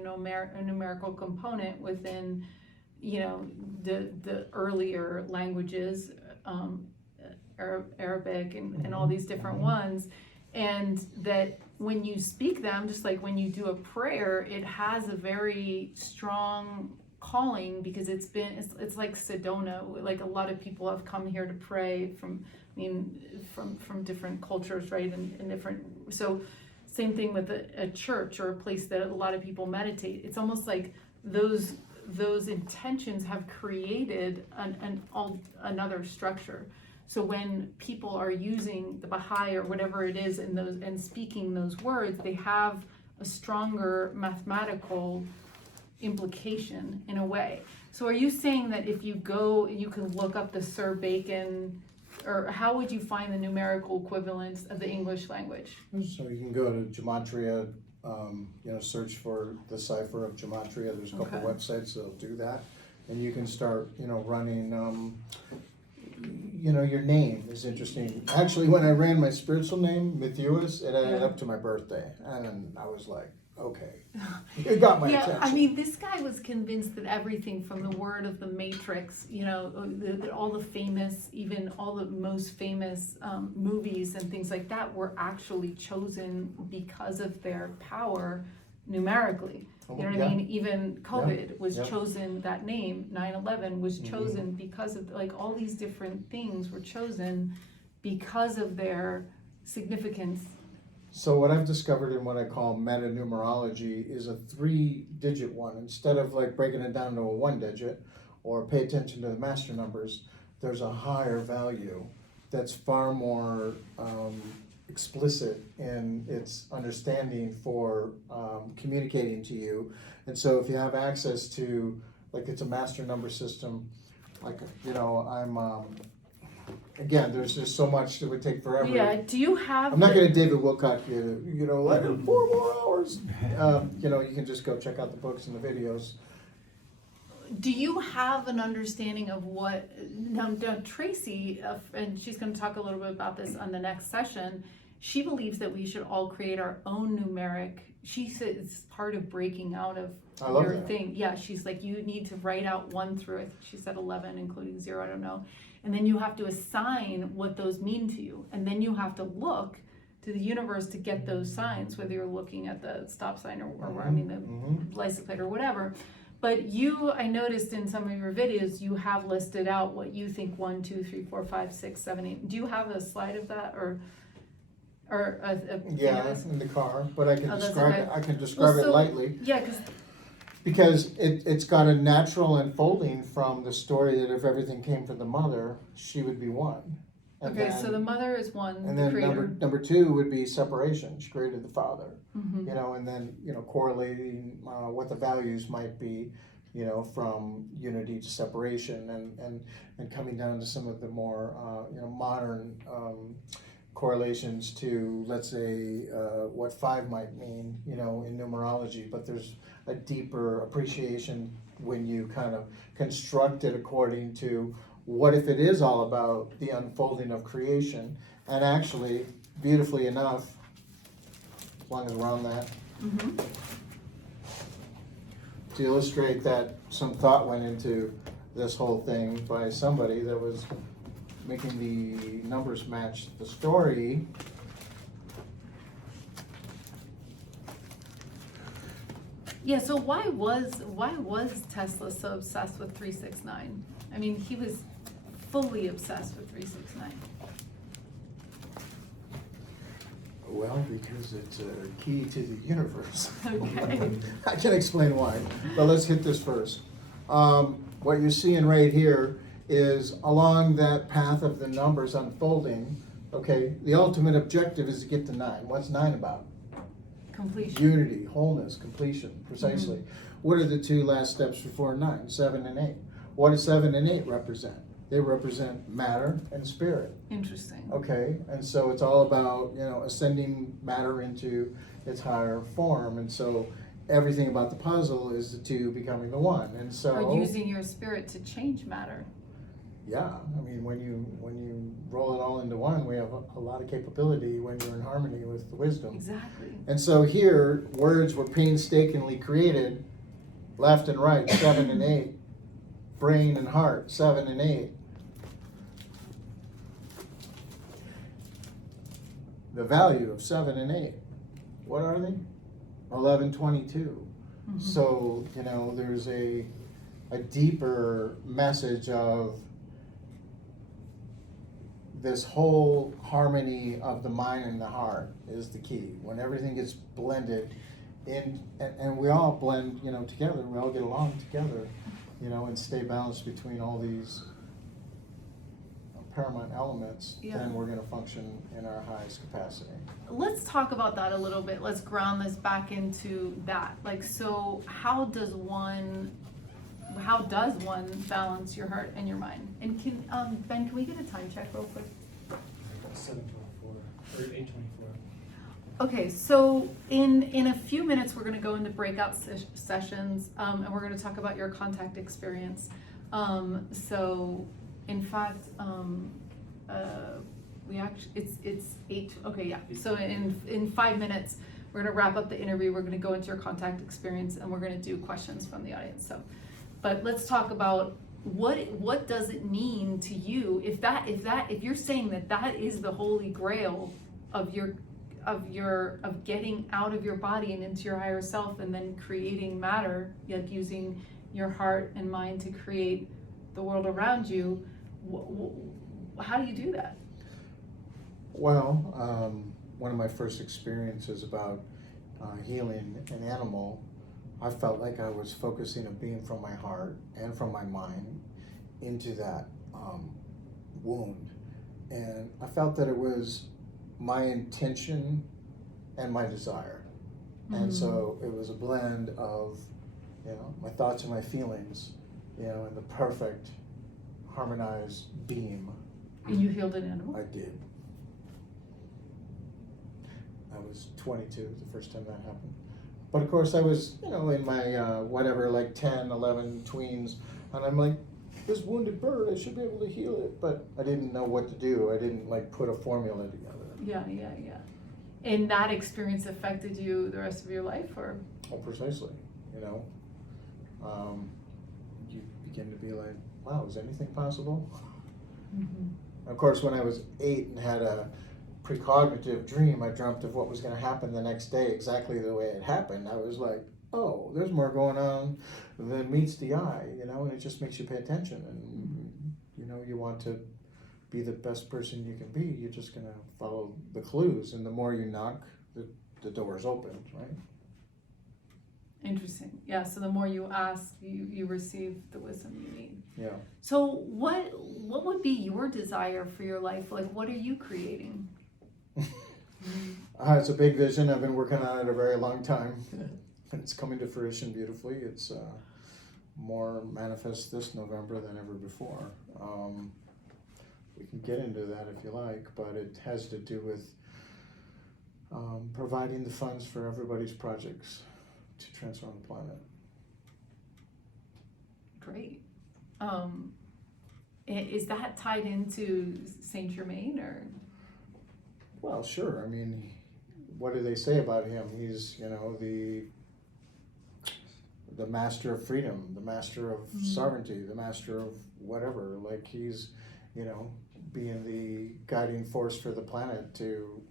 numerical component within, the earlier languages, Arabic and all these different ones, and that when you speak them, just like when you do a prayer, it has a very strong calling, because it's like Sedona. Like a lot of people have come here to pray from different cultures, right? And different, so same thing with a church or a place that a lot of people meditate. It's almost like those intentions have created another structure. So when people are using the Baha'i or whatever it is and speaking those words, they have a stronger mathematical implication in a way. So are you saying that if you go, you can look up the Sir Bacon, or how would you find the numerical equivalents of the English language? So you can go to Gematria, search for the cipher of Gematria. There's a couple Okay. websites that'll do that. And you can start, running, your name is interesting. Actually, when I ran my spiritual name, Mathues, it added Yeah. up to my birthday. And then I was like, okay, it got my attention. This guy was convinced that everything from the word of the Matrix, that all the famous, even all the most famous movies and things like that were actually chosen because of their power numerically. You know what I mean? Even COVID was chosen, that name, 9/11 was chosen because of, like, all these different things were chosen because of their significance. So what I've discovered in what I call meta-numerology is a 3-digit one. Instead of like breaking it down to a 1-digit or pay attention to the master numbers, there's a higher value that's far more explicit in its understanding for communicating to you. And so if you have access to, like, it's a master number system, like, again, there's just so much that would take forever. Yeah, do you have... I'm not going to David Wilcock you, like 4 more hours. You can just go check out the books and the videos. Do you have an understanding of what, now Tracy, and she's going to talk a little bit about this on the next session, she believes that we should all create our own numeric, she says it's part of breaking out of your thing. Yeah, she's like, you need to write out 1 through, I think she said 11, including 0, I don't know. And then you have to assign what those mean to you. And then you have to look to the universe to get those signs, whether you're looking at the stop sign or the license plate or whatever. But I noticed in some of your videos, you have listed out what you think 1, 2, 3, 4, 5, 6, 7, 8. Do you have a slide of that or a canvas? In the car, but I can describe okay. it. I can describe it lightly. Yeah, because it's got a natural unfolding from the story that if everything came from the mother, she would be 1. And okay, then, so the mother is 1, and the then creator. number 2 would be separation. She created the father. Mm-hmm. And then correlating what the values might be, from unity to separation, and coming down to some of the more modern correlations to, let's say, what 5 might mean, in numerology. But there's a deeper appreciation when you kind of construct it according to what if it is all about the unfolding of creation, and actually, beautifully enough, as long as we're on that, Mm-hmm. to illustrate that some thought went into this whole thing by somebody that was making the numbers match the story. Yeah, so why was Tesla so obsessed with 369? I mean, he was fully obsessed with 369. Well, because it's a key to the universe. Okay. I can explain why, but let's hit this first. What you're seeing right here is along that path of the numbers unfolding, okay, the ultimate objective is to get to 9. What's 9 about? Completion. Unity, wholeness, completion, precisely. What are the two last steps before 9? 7 and 8. What do 7 and 8 represent? They represent matter and spirit. Interesting. Okay, and so it's all about, ascending matter into its higher form, and so everything about the puzzle is the two becoming the one, and so. Or using your spirit to change matter. Yeah, I mean, when you roll it all into one, we have a lot of capability when you're in harmony with the wisdom. Exactly. And so here, words were painstakingly created, left and right, 7 and 8, brain and heart, 7 and 8. The value of 7 and 8, what are they? 11, 22. Mhm. So, there's a deeper message of this whole harmony of the mind and the heart is the key. When everything gets blended in, and we all blend, together, we all get along together, and stay balanced between all these paramount elements, Yeah. then we're going to function in our highest capacity. Let's talk about that a little bit. Let's ground this back into that. So how does one balance your heart and your mind? And Ben, can we get a time check real quick? 7:24 or 8:24. Okay, so in a few minutes, we're going to go into breakout sessions, and we're going to talk about your contact experience. So, in fact, it's 8. Okay, yeah. So in 5 minutes, we're going to wrap up the interview. We're going to go into your contact experience, and we're going to do questions from the audience. So, but let's talk about what does it mean to you if you're saying that is the holy grail of getting out of your body and into your higher self, and then creating matter, like using your heart and mind to create the world around you. How do you do that? Well, one of my first experiences about healing an animal, I felt like I was focusing a beam from my heart and from my mind into that wound. And I felt that it was my intention and my desire. And so it was a blend of, my thoughts and my feelings, in the perfect harmonized beam. And you healed an animal? I did. I was 22 the first time that happened. But of course I was, in my 10, 11 tweens, and I'm like, this wounded bird, I should be able to heal it, but I didn't know what to do. I didn't put a formula together. Yeah. And that experience affected you the rest of your life, or? Oh, precisely, you begin to be like, wow, is anything possible? Mm-hmm. Of course, when I was 8 and had a precognitive dream, I dreamt of what was going to happen the next day exactly the way it happened. I was like, oh, there's more going on than meets the eye, and it just makes you pay attention. And, you want to be the best person you can be. You're just going to follow the clues. And the more you knock, the door's open, right? Interesting. Yeah, so the more you ask, you receive the wisdom you need. Yeah. So what would be your desire for your life? What are you creating? It's a big vision. I've been working on it a very long time. It's coming to fruition beautifully. It's more manifest this November than ever before. We can get into that if you like, but it has to do with providing the funds for everybody's projects to transform the planet. Great. Is that tied into Saint Germain or? Well, sure. I mean, what do they say about him? He's, you know, the master of freedom, the master of sovereignty, the master of whatever. Like he's, you know, being the guiding force for the planet to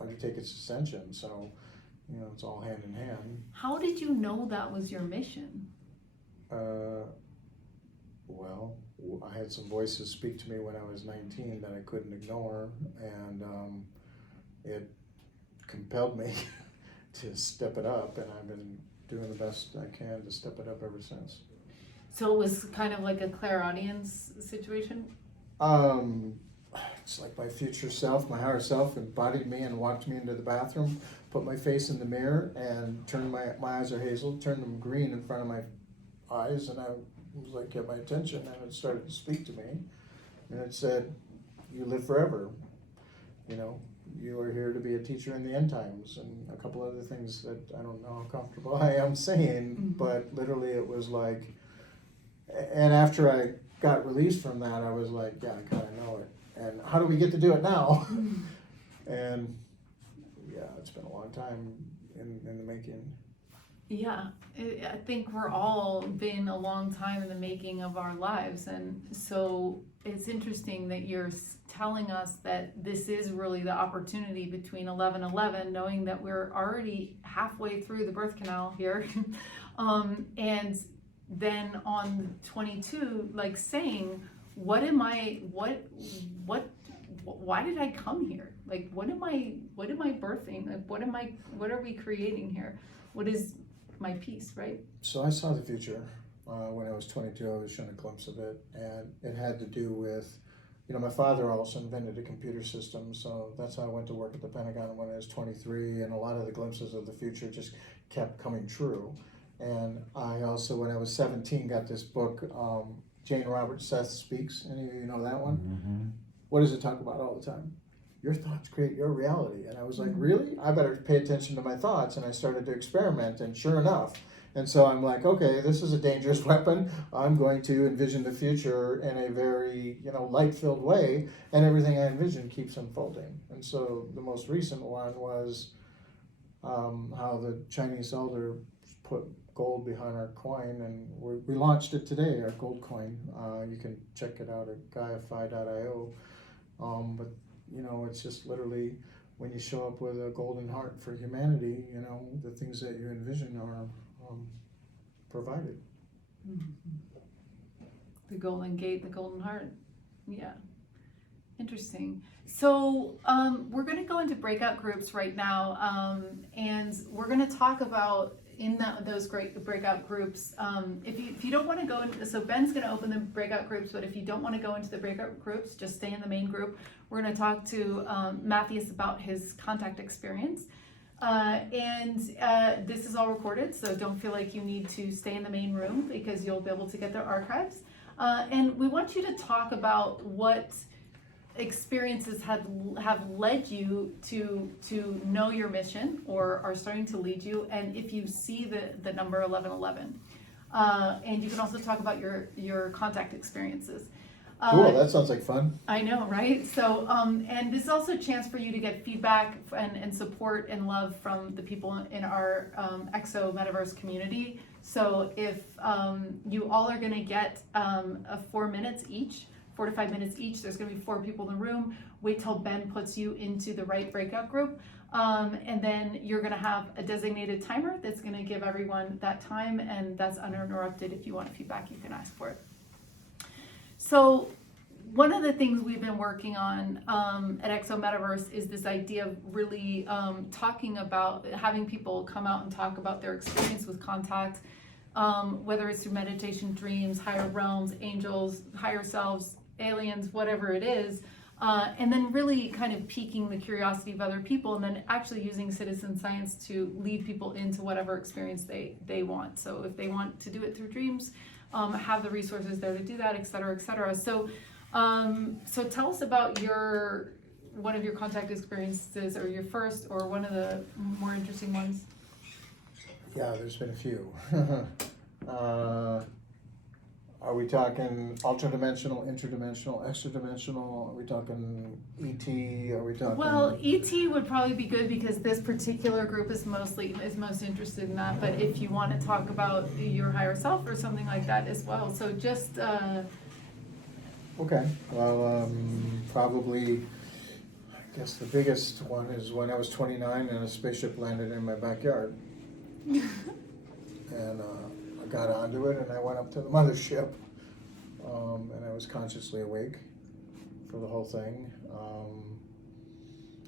undertake its ascension. So, you know, it's all hand in hand. How did you know that was your mission? Well, I had some voices speak to me when I was 19 that I couldn't ignore, and it compelled me to step it up, and I've been doing the best I can to step it up ever since. So it was kind of like a clairaudience situation? It's like my future self, my higher self, embodied me and walked me into the bathroom, put my face in the mirror, and turned my eyes are hazel, turned them green in front of my eyes, and I was like, get my attention, and it started to speak to me, and it said, you live forever, you know, you are here to be a teacher in the end times, and a couple other things that I don't know how comfortable I am saying, but literally it was like, and after I got released from that, I was like, yeah, I kind of know it, and how do we get to do it now? And yeah, it's been a long time in the making. Yeah, I think we're all been a long time in the making of our lives, and so it's interesting that you're telling us that this is really the opportunity between 11/11, knowing that we're already halfway through the birth canal here, and then on 22, like saying, why did I come here? Like, what am I birthing? Like, what are we creating here? What is my piece, right? So I saw the future when I was 22. I was shown a glimpse of it, and it had to do with, you know, my father also invented a computer system, so that's how I went to work at the Pentagon when I was 23, and a lot of the glimpses of the future just kept coming true. And I also, when I was 17, got this book, Jane Robert Seth Speaks. Any of you know that one? Mm-hmm. What does it talk about all the time? Your thoughts create your reality. And I was like, really? I better pay attention to my thoughts. And I started to experiment, and sure enough. And so I'm like, okay, this is a dangerous weapon. I'm going to envision the future in a very, you know, light-filled way, and everything I envision keeps unfolding. And so the most recent one was how the Chinese elder put gold behind our coin, and we launched it today, our gold coin. You can check it out at GaiaPhi.io. But you know, it's just literally when you show up with a golden heart for humanity, you know, the things that you envision are provided. The golden gate, the golden heart. Yeah. Interesting. So we're going to go into breakout groups right now, and we're going to talk about in those great breakout groups. If you don't want to go into, so Ben's going to open the breakout groups, but if you don't want to go into the breakout groups, just stay in the main group. We're going to talk to Mathues about his contact experience. This is all recorded, so don't feel like you need to stay in the main room because you'll be able to get their archives. And we want you to talk about what experiences have led you to know your mission or are starting to lead you, and if you see the number 1111. And you can also talk about your contact experiences. Cool, that sounds like fun. I know, right? So, and this is also a chance for you to get feedback and support and love from the people in our Exo Metaverse community. So if you all are going to get 4 minutes each, 4 to 5 minutes each, there's going to be 4 people in the room. Wait till Ben puts you into the right breakout group. And then you're going to have a designated timer that's going to give everyone that time, and that's uninterrupted. If you want feedback, you can ask for it. So one of the things we've been working on at Exo Metaverse is this idea of really talking about having people come out and talk about their experience with contact, whether it's through meditation, dreams, higher realms, angels, higher selves, aliens, whatever it is, and then really kind of piquing the curiosity of other people, and then actually using citizen science to lead people into whatever experience they want. So if they want to do it through dreams, have the resources there to do that, et cetera, et cetera. So tell us about one of your contact experiences, or your first, or one of the more interesting ones. Yeah, there's been a few. Are we talking ultra-dimensional, interdimensional, extra-dimensional? Are we talking ET? Are we talking? Well, ET would probably be good because this particular group is most interested in that. But if you want to talk about your higher self or something like that as well, so just Okay, well, probably, I guess the biggest one is when I was 29 and a spaceship landed in my backyard. And I got onto it and I went up to the mothership. And I was consciously awake for the whole thing.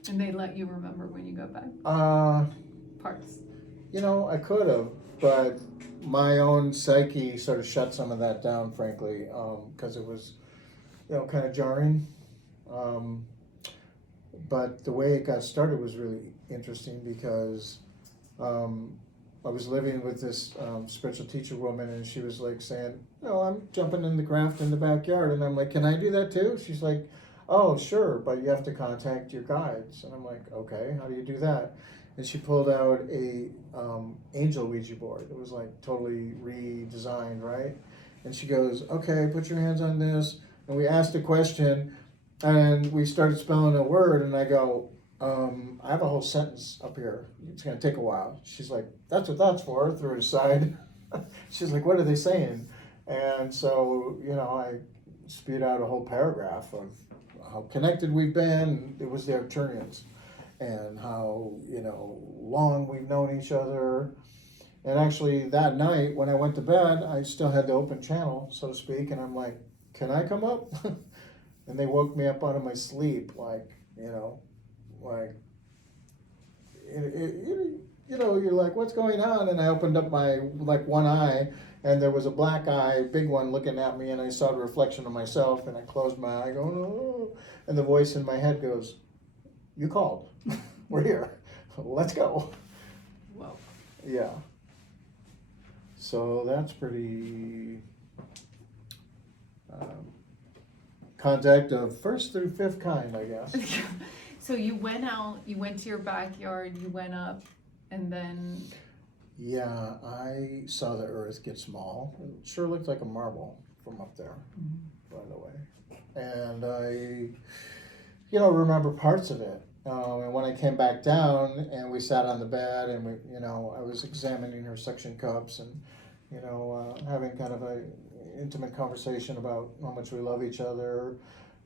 and they let you remember when you got back parts. You know, I could have, but my own psyche sort of shut some of that down, frankly, because it was, you know, kind of jarring. But the way it got started was really interesting because I was living with this spiritual teacher woman, and she was like saying, "No, I'm jumping in the graft in the backyard," and I'm like, "Can I do that too?" She's like, "Oh, sure, but you have to contact your guides." And I'm like, "Okay, how do you do that?" And she pulled out a angel Ouija board. It was like totally redesigned, right? And she goes, "Okay, put your hands on this." And we asked a question, and we started spelling a word, and I go, I have a whole sentence up here. It's going to take a while. She's like, "That's what that's for." Threw it aside. She's like, "What are they saying?" And so, you know, I spewed out a whole paragraph of how connected we've been. It was the Arcturians. And how, you know, long we've known each other. And actually that night when I went to bed, I still had the open channel, so to speak. And I'm like, "Can I come up?" And they woke me up out of my sleep, like, you know, like, you know, you're like, "What's going on?" And I opened up my, like, one eye, and there was a black eye, big one, looking at me, and I saw the reflection of myself, and I closed my eye, going, "Oh," and the voice in my head goes, "You called. We're here. Let's go." Whoa. Yeah. So that's pretty contact of first through fifth kind, I guess. So you went out, you went to your backyard, you went up, and then Yeah, I saw the earth get small. It sure looked like a marble from up there, by the way. And I, you know, remember parts of it. And when I came back down and we sat on the bed and we, you know, I was examining her suction cups and, you know, having kind of a intimate conversation about how much we love each other,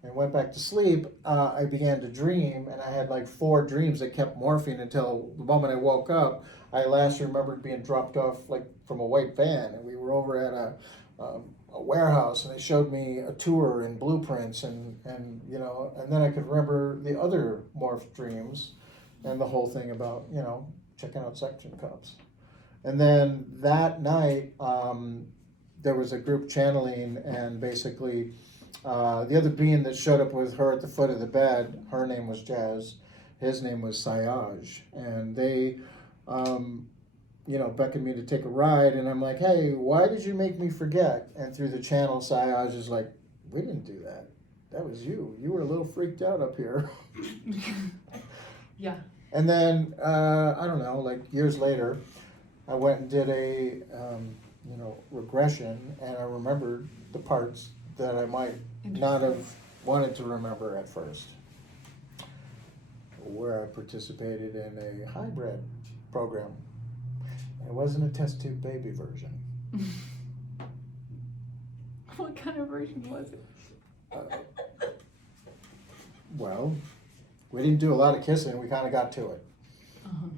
and went back to sleep, I began to dream, and I had like 4 dreams that kept morphing until the moment I woke up. I last remembered being dropped off like from a white van, and we were over at a warehouse, and they showed me a tour and blueprints, and you know, and then I could remember the other morphed dreams, and the whole thing about, you know, checking out suction cups. And then that night, there was a group channeling, and basically the other being that showed up with her at the foot of the bed, her name was Jazz, his name was Sayaj, and they, you know, beckoned me to take a ride, and I'm like, "Hey, why did you make me forget?" And through the channel, Sayaj is like, "We didn't do that. That was you. You were a little freaked out up here." yeah. And then, I don't know, like years later, I went and did a, you know, regression, and I remembered the parts that I might not have wanted to remember at first, where I participated in a hybrid program. It wasn't a test tube baby version. What kind of version was it? Well, we didn't do a lot of kissing. We kind of got to it. Uh-huh.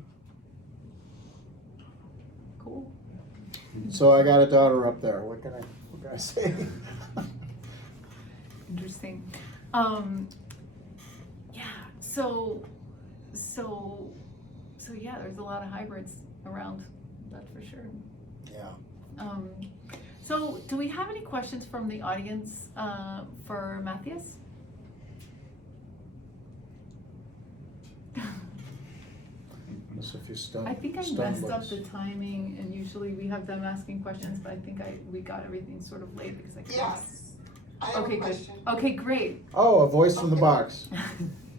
Cool. So I got a daughter up there. What can I say? Interesting. Yeah. So yeah, there's a lot of hybrids around. That's for sure. Yeah. So do we have any questions from the audience for Mathues? So if you stun, I think I stun messed up bugs. the timing, and usually we have them asking questions, but I think we got everything sort of late because I couldn't. Yes. I have Okay, a good. question. Okay, great. Oh, a voice from the Okay. box.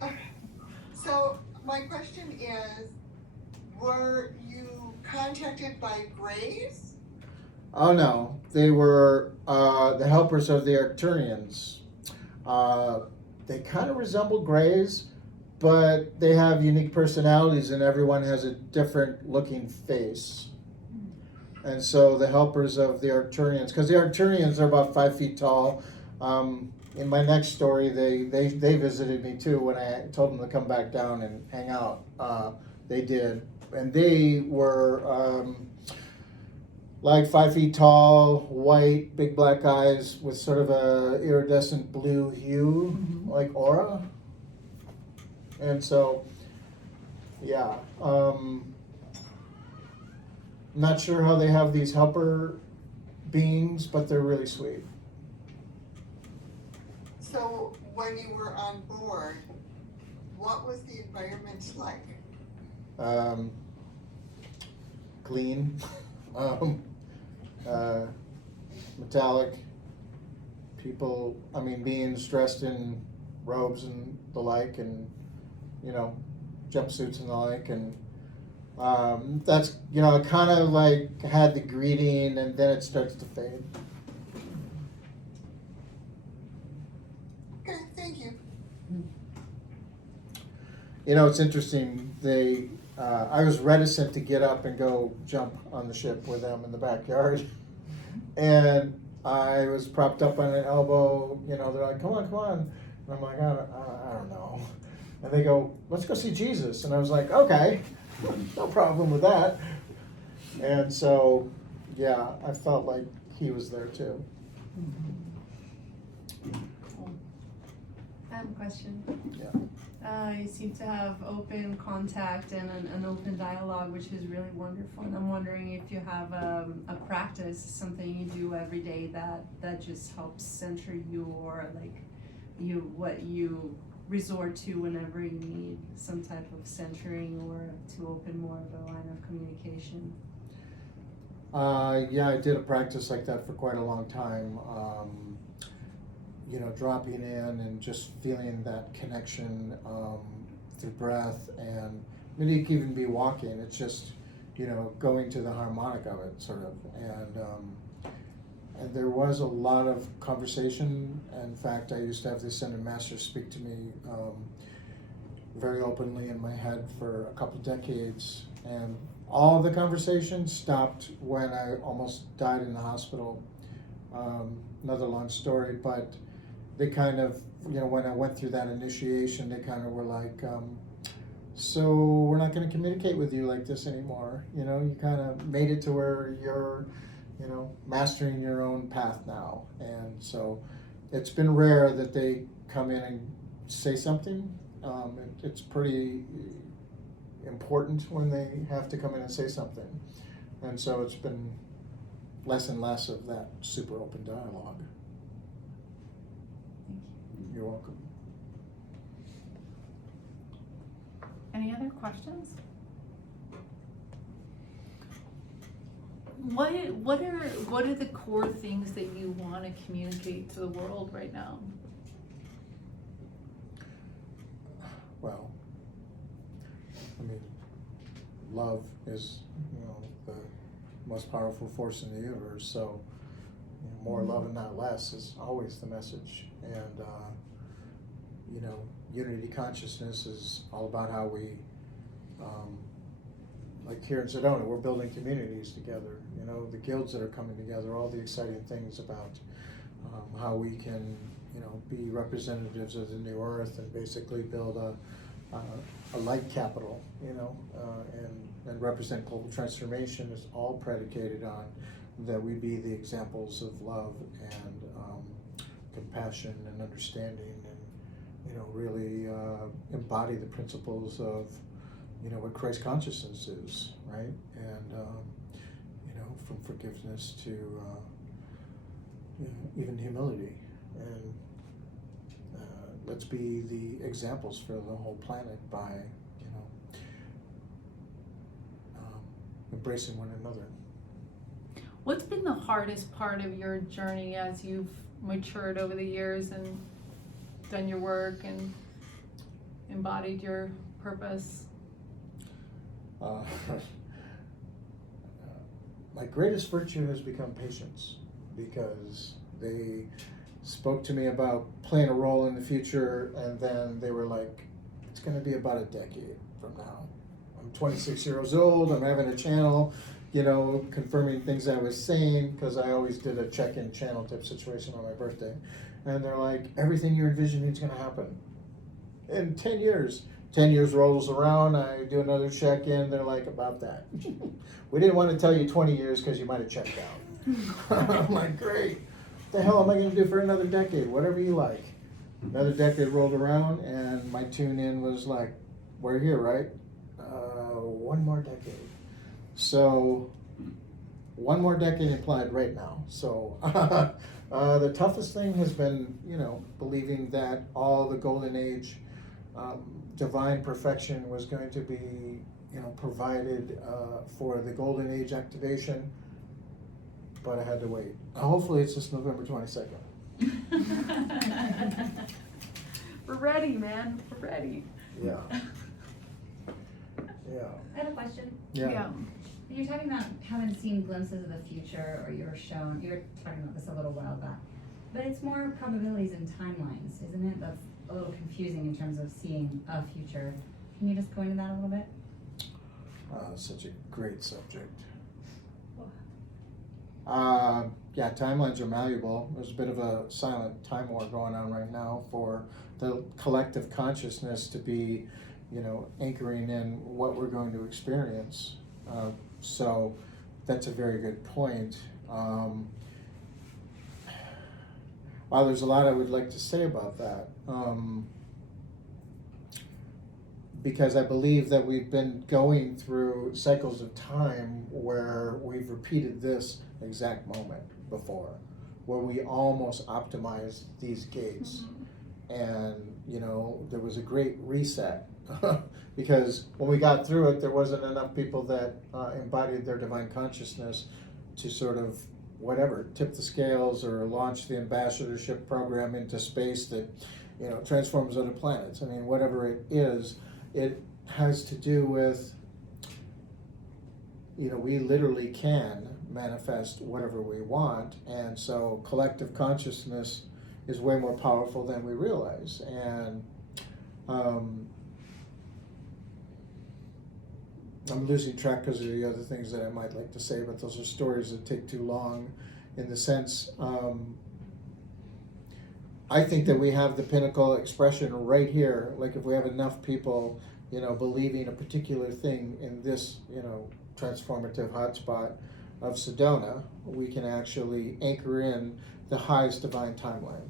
Okay. So my question is, were you contacted by Grace? Oh no, they were the helpers of the Arcturians. They kind of resemble Greys, but they have unique personalities, and everyone has a different looking face. And so the helpers of the Arcturians, because the Arcturians are about 5 feet tall. In my next story, they visited me too when I told them to come back down and hang out. They did, and they were like 5 feet tall, white, big black eyes with sort of a iridescent blue hue, like aura. And so, yeah. Not sure how they have these helper beings, but they're really sweet. So when you were on board, what was the environment like? Clean, metallic people, beings dressed in robes and the like, and, jumpsuits and the like, and that's, it kind of like had the greeting, and then it starts to fade. Okay, thank you. It's interesting. I was reticent to get up and go jump on the ship with them in the backyard, and I was propped up on an elbow. They're like, "Come on, come on," and I'm like, I don't know. And they go, "Let's go see Jesus," and I was like, "Okay, no problem with that." And so, yeah, I felt like he was there too. I have a question. Yeah. You seem to have open contact and an open dialogue, which is really wonderful. And I'm wondering if you have a practice, something you do every day that just helps center you, or like what you resort to whenever you need some type of centering or to open more of a line of communication. Yeah, I did a practice like that for quite a long time. Dropping in and just feeling that connection through breath, and maybe it could even be walking. It's just, going to the harmonic of it, sort of. And there was a lot of conversation. In fact, I used to have the Ascended Master speak to me very openly in my head for a couple decades, and all the conversation stopped when I almost died in the hospital. Another long story, but they kind of, when I went through that initiation, they kind of were like, so we're not going to communicate with you like this anymore. You kind of made it to where you're, mastering your own path now. And so it's been rare that they come in and say something. It's pretty important when they have to come in and say something. And so it's been less and less of that super open dialogue. You're welcome. Any other questions? What are the core things that you want to communicate to the world right now? Well, love is, the most powerful force in the universe. So, more love and not less is always the message. And, unity consciousness is all about how we, like here in Sedona, we're building communities together. The guilds that are coming together, all the exciting things about how we can, be representatives of the new earth and basically build a light capital, and represent global transformation is all predicated on that we be the examples of love and compassion and understanding, and really embody the principles of what Christ consciousness is, right? And from forgiveness to even humility, and let's be the examples for the whole planet by embracing one another. What's been the hardest part of your journey as you've matured over the years and done your work and embodied your purpose? my greatest virtue has become patience, because they spoke to me about playing a role in the future, and then they were like, it's gonna be about a decade from now. I'm 26 years old, I'm having a channel, you know, confirming things I was saying, because I always did a check-in channel type situation on my birthday. And they're like, everything you're envisioning is gonna happen in 10 years. 10 years rolls around, I do another check-in, they're like, about that. We didn't want to tell you 20 years because you might have checked out. I'm like, great. What the hell am I going to do for another decade? Whatever you like. Another decade rolled around, and my tune-in was like, we're here, right? One more decade. So, one more decade implied right now. So, the toughest thing has been, you know, believing that all the golden age divine perfection was going to be, you know, provided for the golden age activation, but I had to wait. Hopefully it's just November 22nd. We're ready, man. We're ready. Yeah. Yeah. I have a question. Yeah. When you're talking about having seen glimpses of the future, or you were talking about this a little while back, but it's more probabilities and timelines, isn't it? That's a little confusing in terms of seeing a future. Can you just go into that a little bit? Such a great subject. Yeah, timelines are malleable. There's a bit of a silent time war going on right now for the collective consciousness to be, you know, anchoring in what we're going to experience. So that's a very good point. Wow, there's a lot I would like to say about that. Because I believe that we've been going through cycles of time where we've repeated this exact moment before, where we almost optimized these gates. And, you know, there was a great reset. Because when we got through it, there wasn't enough people that embodied their divine consciousness to sort of, whatever, tip the scales or launch the ambassadorship program into space that, you know, transforms other planets. I mean, whatever it is, it has to do with, you know, we literally can manifest whatever we want, and so collective consciousness is way more powerful than we realize. And I'm losing track because of the other things that I might like to say, but those are stories that take too long. In the sense, I think that we have the pinnacle expression right here. Like if we have enough people, you know, believing a particular thing in this, you know, transformative hotspot of Sedona, we can actually anchor in the highest divine timeline.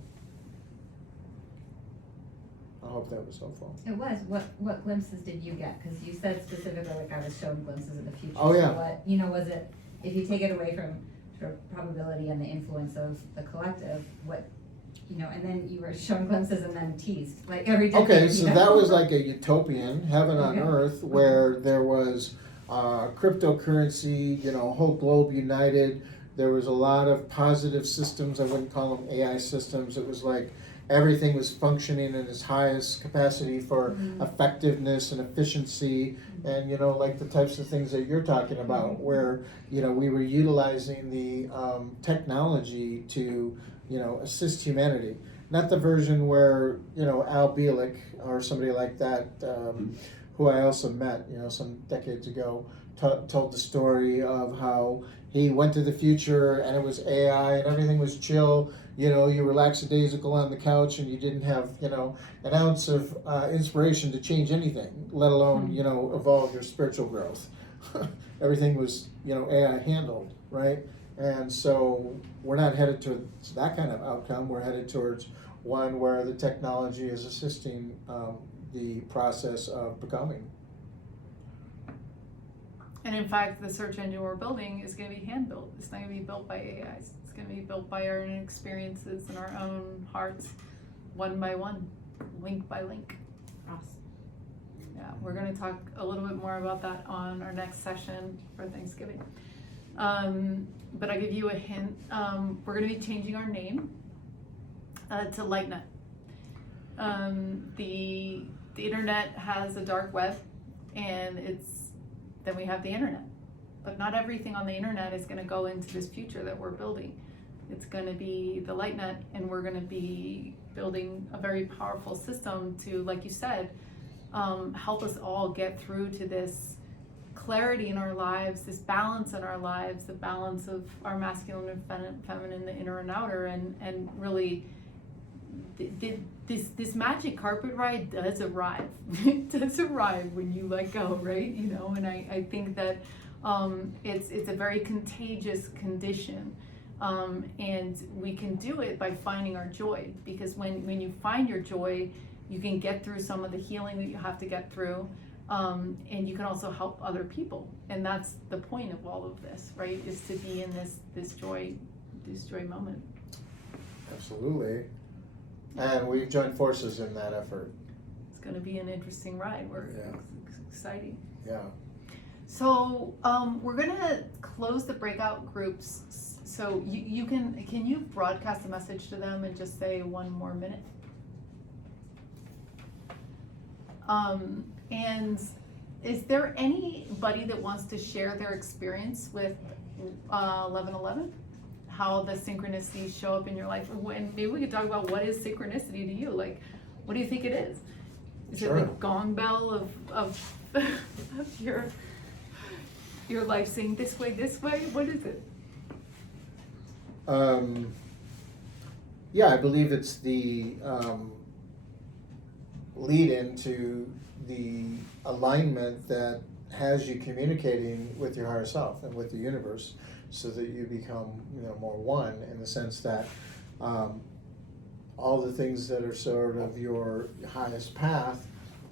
I hope that was helpful. It was. What glimpses did you get? Because you said specifically, like, I was shown glimpses of the future. Oh, yeah. So what, you know, was it, if you take it away from sort of probability and the influence of the collective, what, you know, and then you were shown glimpses and then teased, like every day. Okay, so that was like a utopian heaven on earth where there was cryptocurrency, you know, whole globe united. There was a lot of positive systems. I wouldn't call them AI systems. It was like everything was functioning in its highest capacity for effectiveness and efficiency, and, you know, like the types of things that you're talking about, where, you know, we were utilizing the technology to, you know, assist humanity. Not the version where, you know, Al Bielek or somebody like that, who I also met, you know, some decades ago, told the story of how he went to the future and it was AI and everything was chill. You know, you were lackadaisical on the couch and you didn't have, you know, an ounce of inspiration to change anything, let alone, you know, evolve your spiritual growth. Everything was, you know, AI handled, right? And so we're not headed towards that kind of outcome. We're headed towards one where the technology is assisting the process of becoming. And in fact, the search engine we're building is going to be hand-built. It's not going to be built by AIs. It's going to be built by our own experiences and our own hearts, one by one, link by link. Awesome. Yeah, we're going to talk a little bit more about that on our next session for Thanksgiving. But I'll give you a hint. We're going to be changing our name to LightNet. The internet has a dark web, and then we have the internet. but not everything on the internet is gonna go into this future that we're building. It's gonna be the light net, and we're gonna be building a very powerful system to, like you said, help us all get through to this clarity in our lives, this balance in our lives, the balance of our masculine and feminine, the inner and outer, and really this magic carpet ride does arrive. It does arrive when you let go, right? You know, and I think that it's a very contagious condition. And we can do it by finding our joy, because when you find your joy, you can get through some of the healing that you have to get through, and you can also help other people. And that's the point of all of this, right? Is to be in this joy moment. Absolutely. And we've joined forces in that effort. It's going to be an interesting ride. It's exciting. Yeah. So we're gonna close the breakout groups. So you can you broadcast a message to them and just say 1 more minute? And is there anybody that wants to share their experience with 1111? How the synchronicities show up in your life? And maybe we could talk about what is synchronicity to you? Like, what do you think it is? Is Sure. it the gong bell of your life saying this way? What is it? Yeah, I believe it's the lead into the alignment that has you communicating with your higher self and with the universe, so that you become, more one, in the sense that all the things that are sort of your highest path,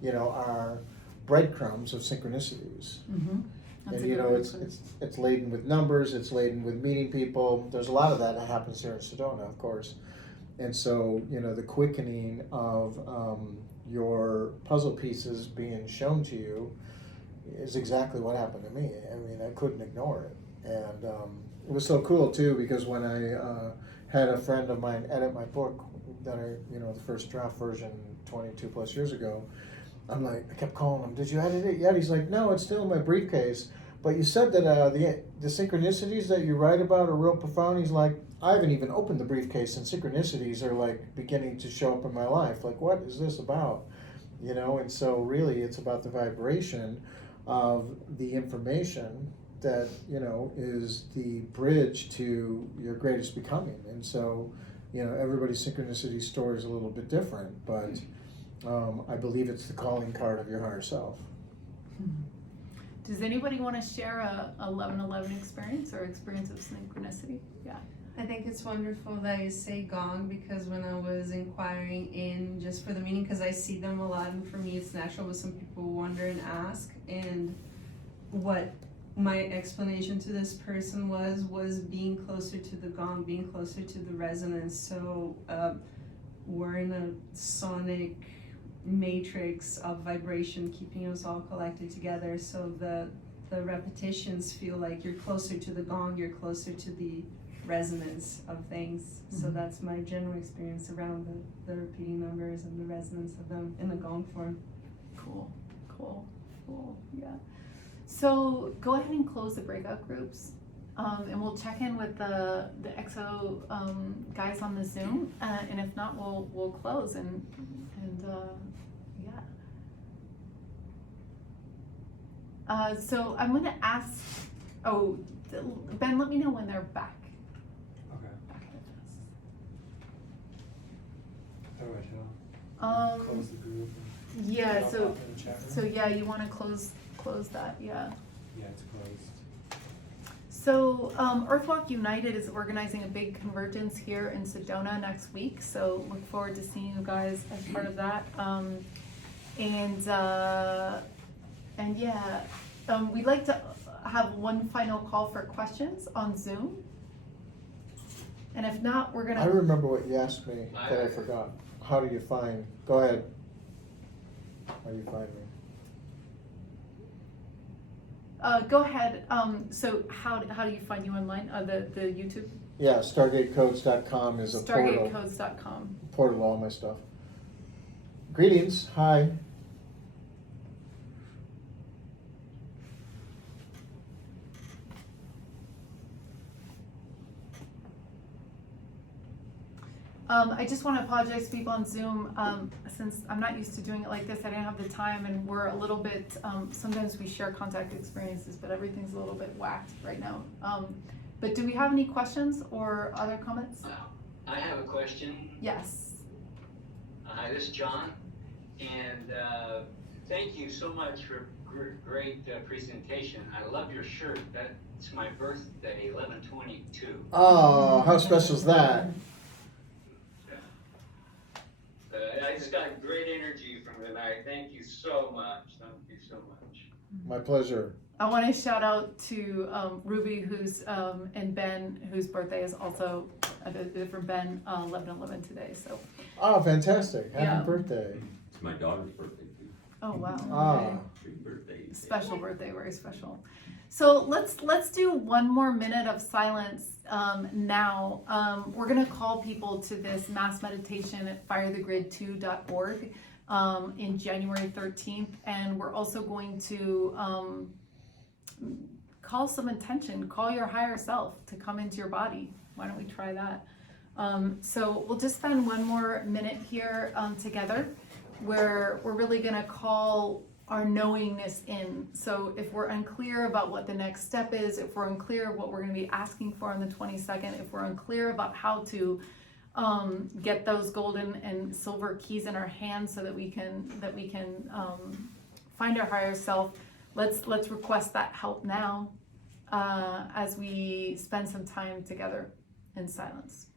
are breadcrumbs of synchronicities. Mm-hmm. That's And a good it's laden with numbers, it's laden with meeting people. There's a lot of that happens here in Sedona, of course. And so, the quickening of your puzzle pieces being shown to you is exactly what happened to me. I mean, I couldn't ignore it. And it was so cool too, because when I had a friend of mine edit my book that the first draft version 22 plus years ago, I'm like, I kept calling him, did you edit it yet? He's like, no, it's still in my briefcase. But you said that the synchronicities that you write about are real profound. He's like, I haven't even opened the briefcase, and synchronicities are like beginning to show up in my life. Like, what is this about? And so really it's about the vibration of the information that, is the bridge to your greatest becoming. And so, everybody's synchronicity story is a little bit different, but I believe it's the calling card of your higher self. Does anybody want to share a 1111 experience or experience of synchronicity? Yeah. I think it's wonderful that you say gong, because when I was inquiring in just for the meaning, because I see them a lot, and for me it's natural, but some people wonder and ask, and what my explanation to this person was being closer to the gong, being closer to the resonance. So we're in a sonic matrix of vibration keeping us all collected together, so the repetitions feel like you're closer to the gong, you're closer to the resonance of things. So that's my general experience around the repeating numbers and the resonance of them in the gong form. Cool, yeah. So go ahead and close the breakout groups, and we'll check in with the EXO guys on the Zoom, and if not, we'll close and yeah. So I'm gonna ask. Oh, Ben, let me know when they're back. Okay. Back at the desk. How do I show? Close the group. And Yeah. get off So in the chat room? so yeah, you want to close that, yeah. Yeah, it's closed. So Earthwalk United is organizing a big convergence here in Sedona next week, so look forward to seeing you guys as part of that. And yeah, we'd like to have one final call for questions on Zoom. And if not, we're I gonna. remember what you asked me that I forgot. How do you find? Go ahead. How do you find me? Go ahead. So how do you find you online? The YouTube? Yeah, StargateCodes.com is a portal. StargateCodes.com. Portal to all my stuff. Greetings. Hi. I just want to apologize to people on Zoom, since I'm not used to doing it like this. I didn't have the time, and we're a little bit, sometimes we share contact experiences, but everything's a little bit whacked right now. But do we have any questions or other comments? I have a question. Yes. Hi, this is John, and thank you so much for great presentation. I love your shirt. That's my birthday, 11/22. Oh, how special is that? I just got great energy from tonight. Thank you so much. Thank you so much. My pleasure. I want to shout out to Ruby, who's and Ben, whose birthday is also a different Ben, 11/11 today. So. Oh, fantastic. Happy Yeah. birthday. It's my daughter's birthday too. Oh wow. Ah. Big birthday. Special birthday, very special. So let's do one more minute of silence now. We're gonna call people to this mass meditation at firethegrid2.org in January 13th, and we're also going to call some attention, call your higher self to come into your body. Why don't we try that? So we'll just spend one more minute here together, where we're really gonna call our knowingness in. So if we're unclear about what the next step is, if we're unclear what we're gonna be asking for on the 22nd, if we're unclear about how to get those golden and silver keys in our hands so that we can find our higher self, let's request that help now as we spend some time together in silence.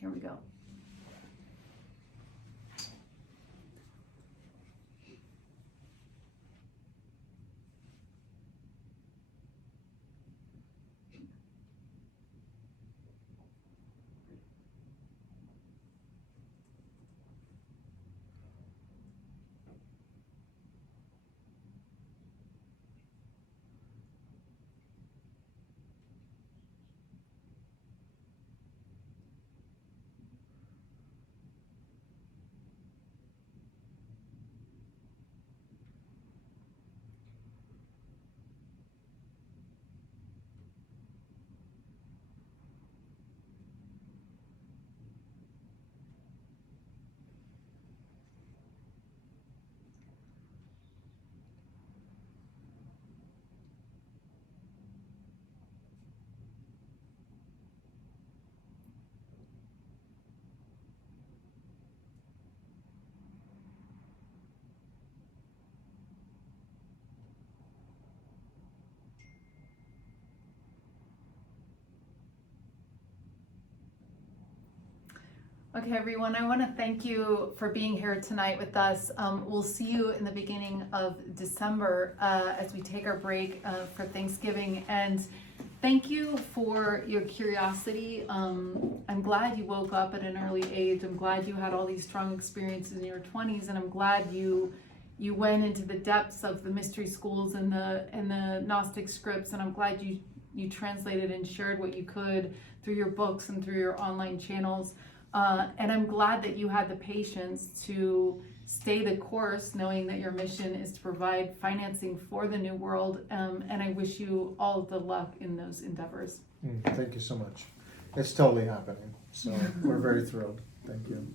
Here we go. Okay, everyone, I want to thank you for being here tonight with us. We'll see you in the beginning of December as we take our break for Thanksgiving. And thank you for your curiosity. I'm glad you woke up at an early age. I'm glad you had all these strong experiences in your 20s, and I'm glad you went into the depths of the mystery schools and the Gnostic scripts. And I'm glad you translated and shared what you could through your books and through your online channels. And I'm glad that you had the patience to stay the course, knowing that your mission is to provide financing for the New World. And I wish you all the luck in those endeavors. Thank you so much. It's totally happening. So we're very thrilled. Thank you.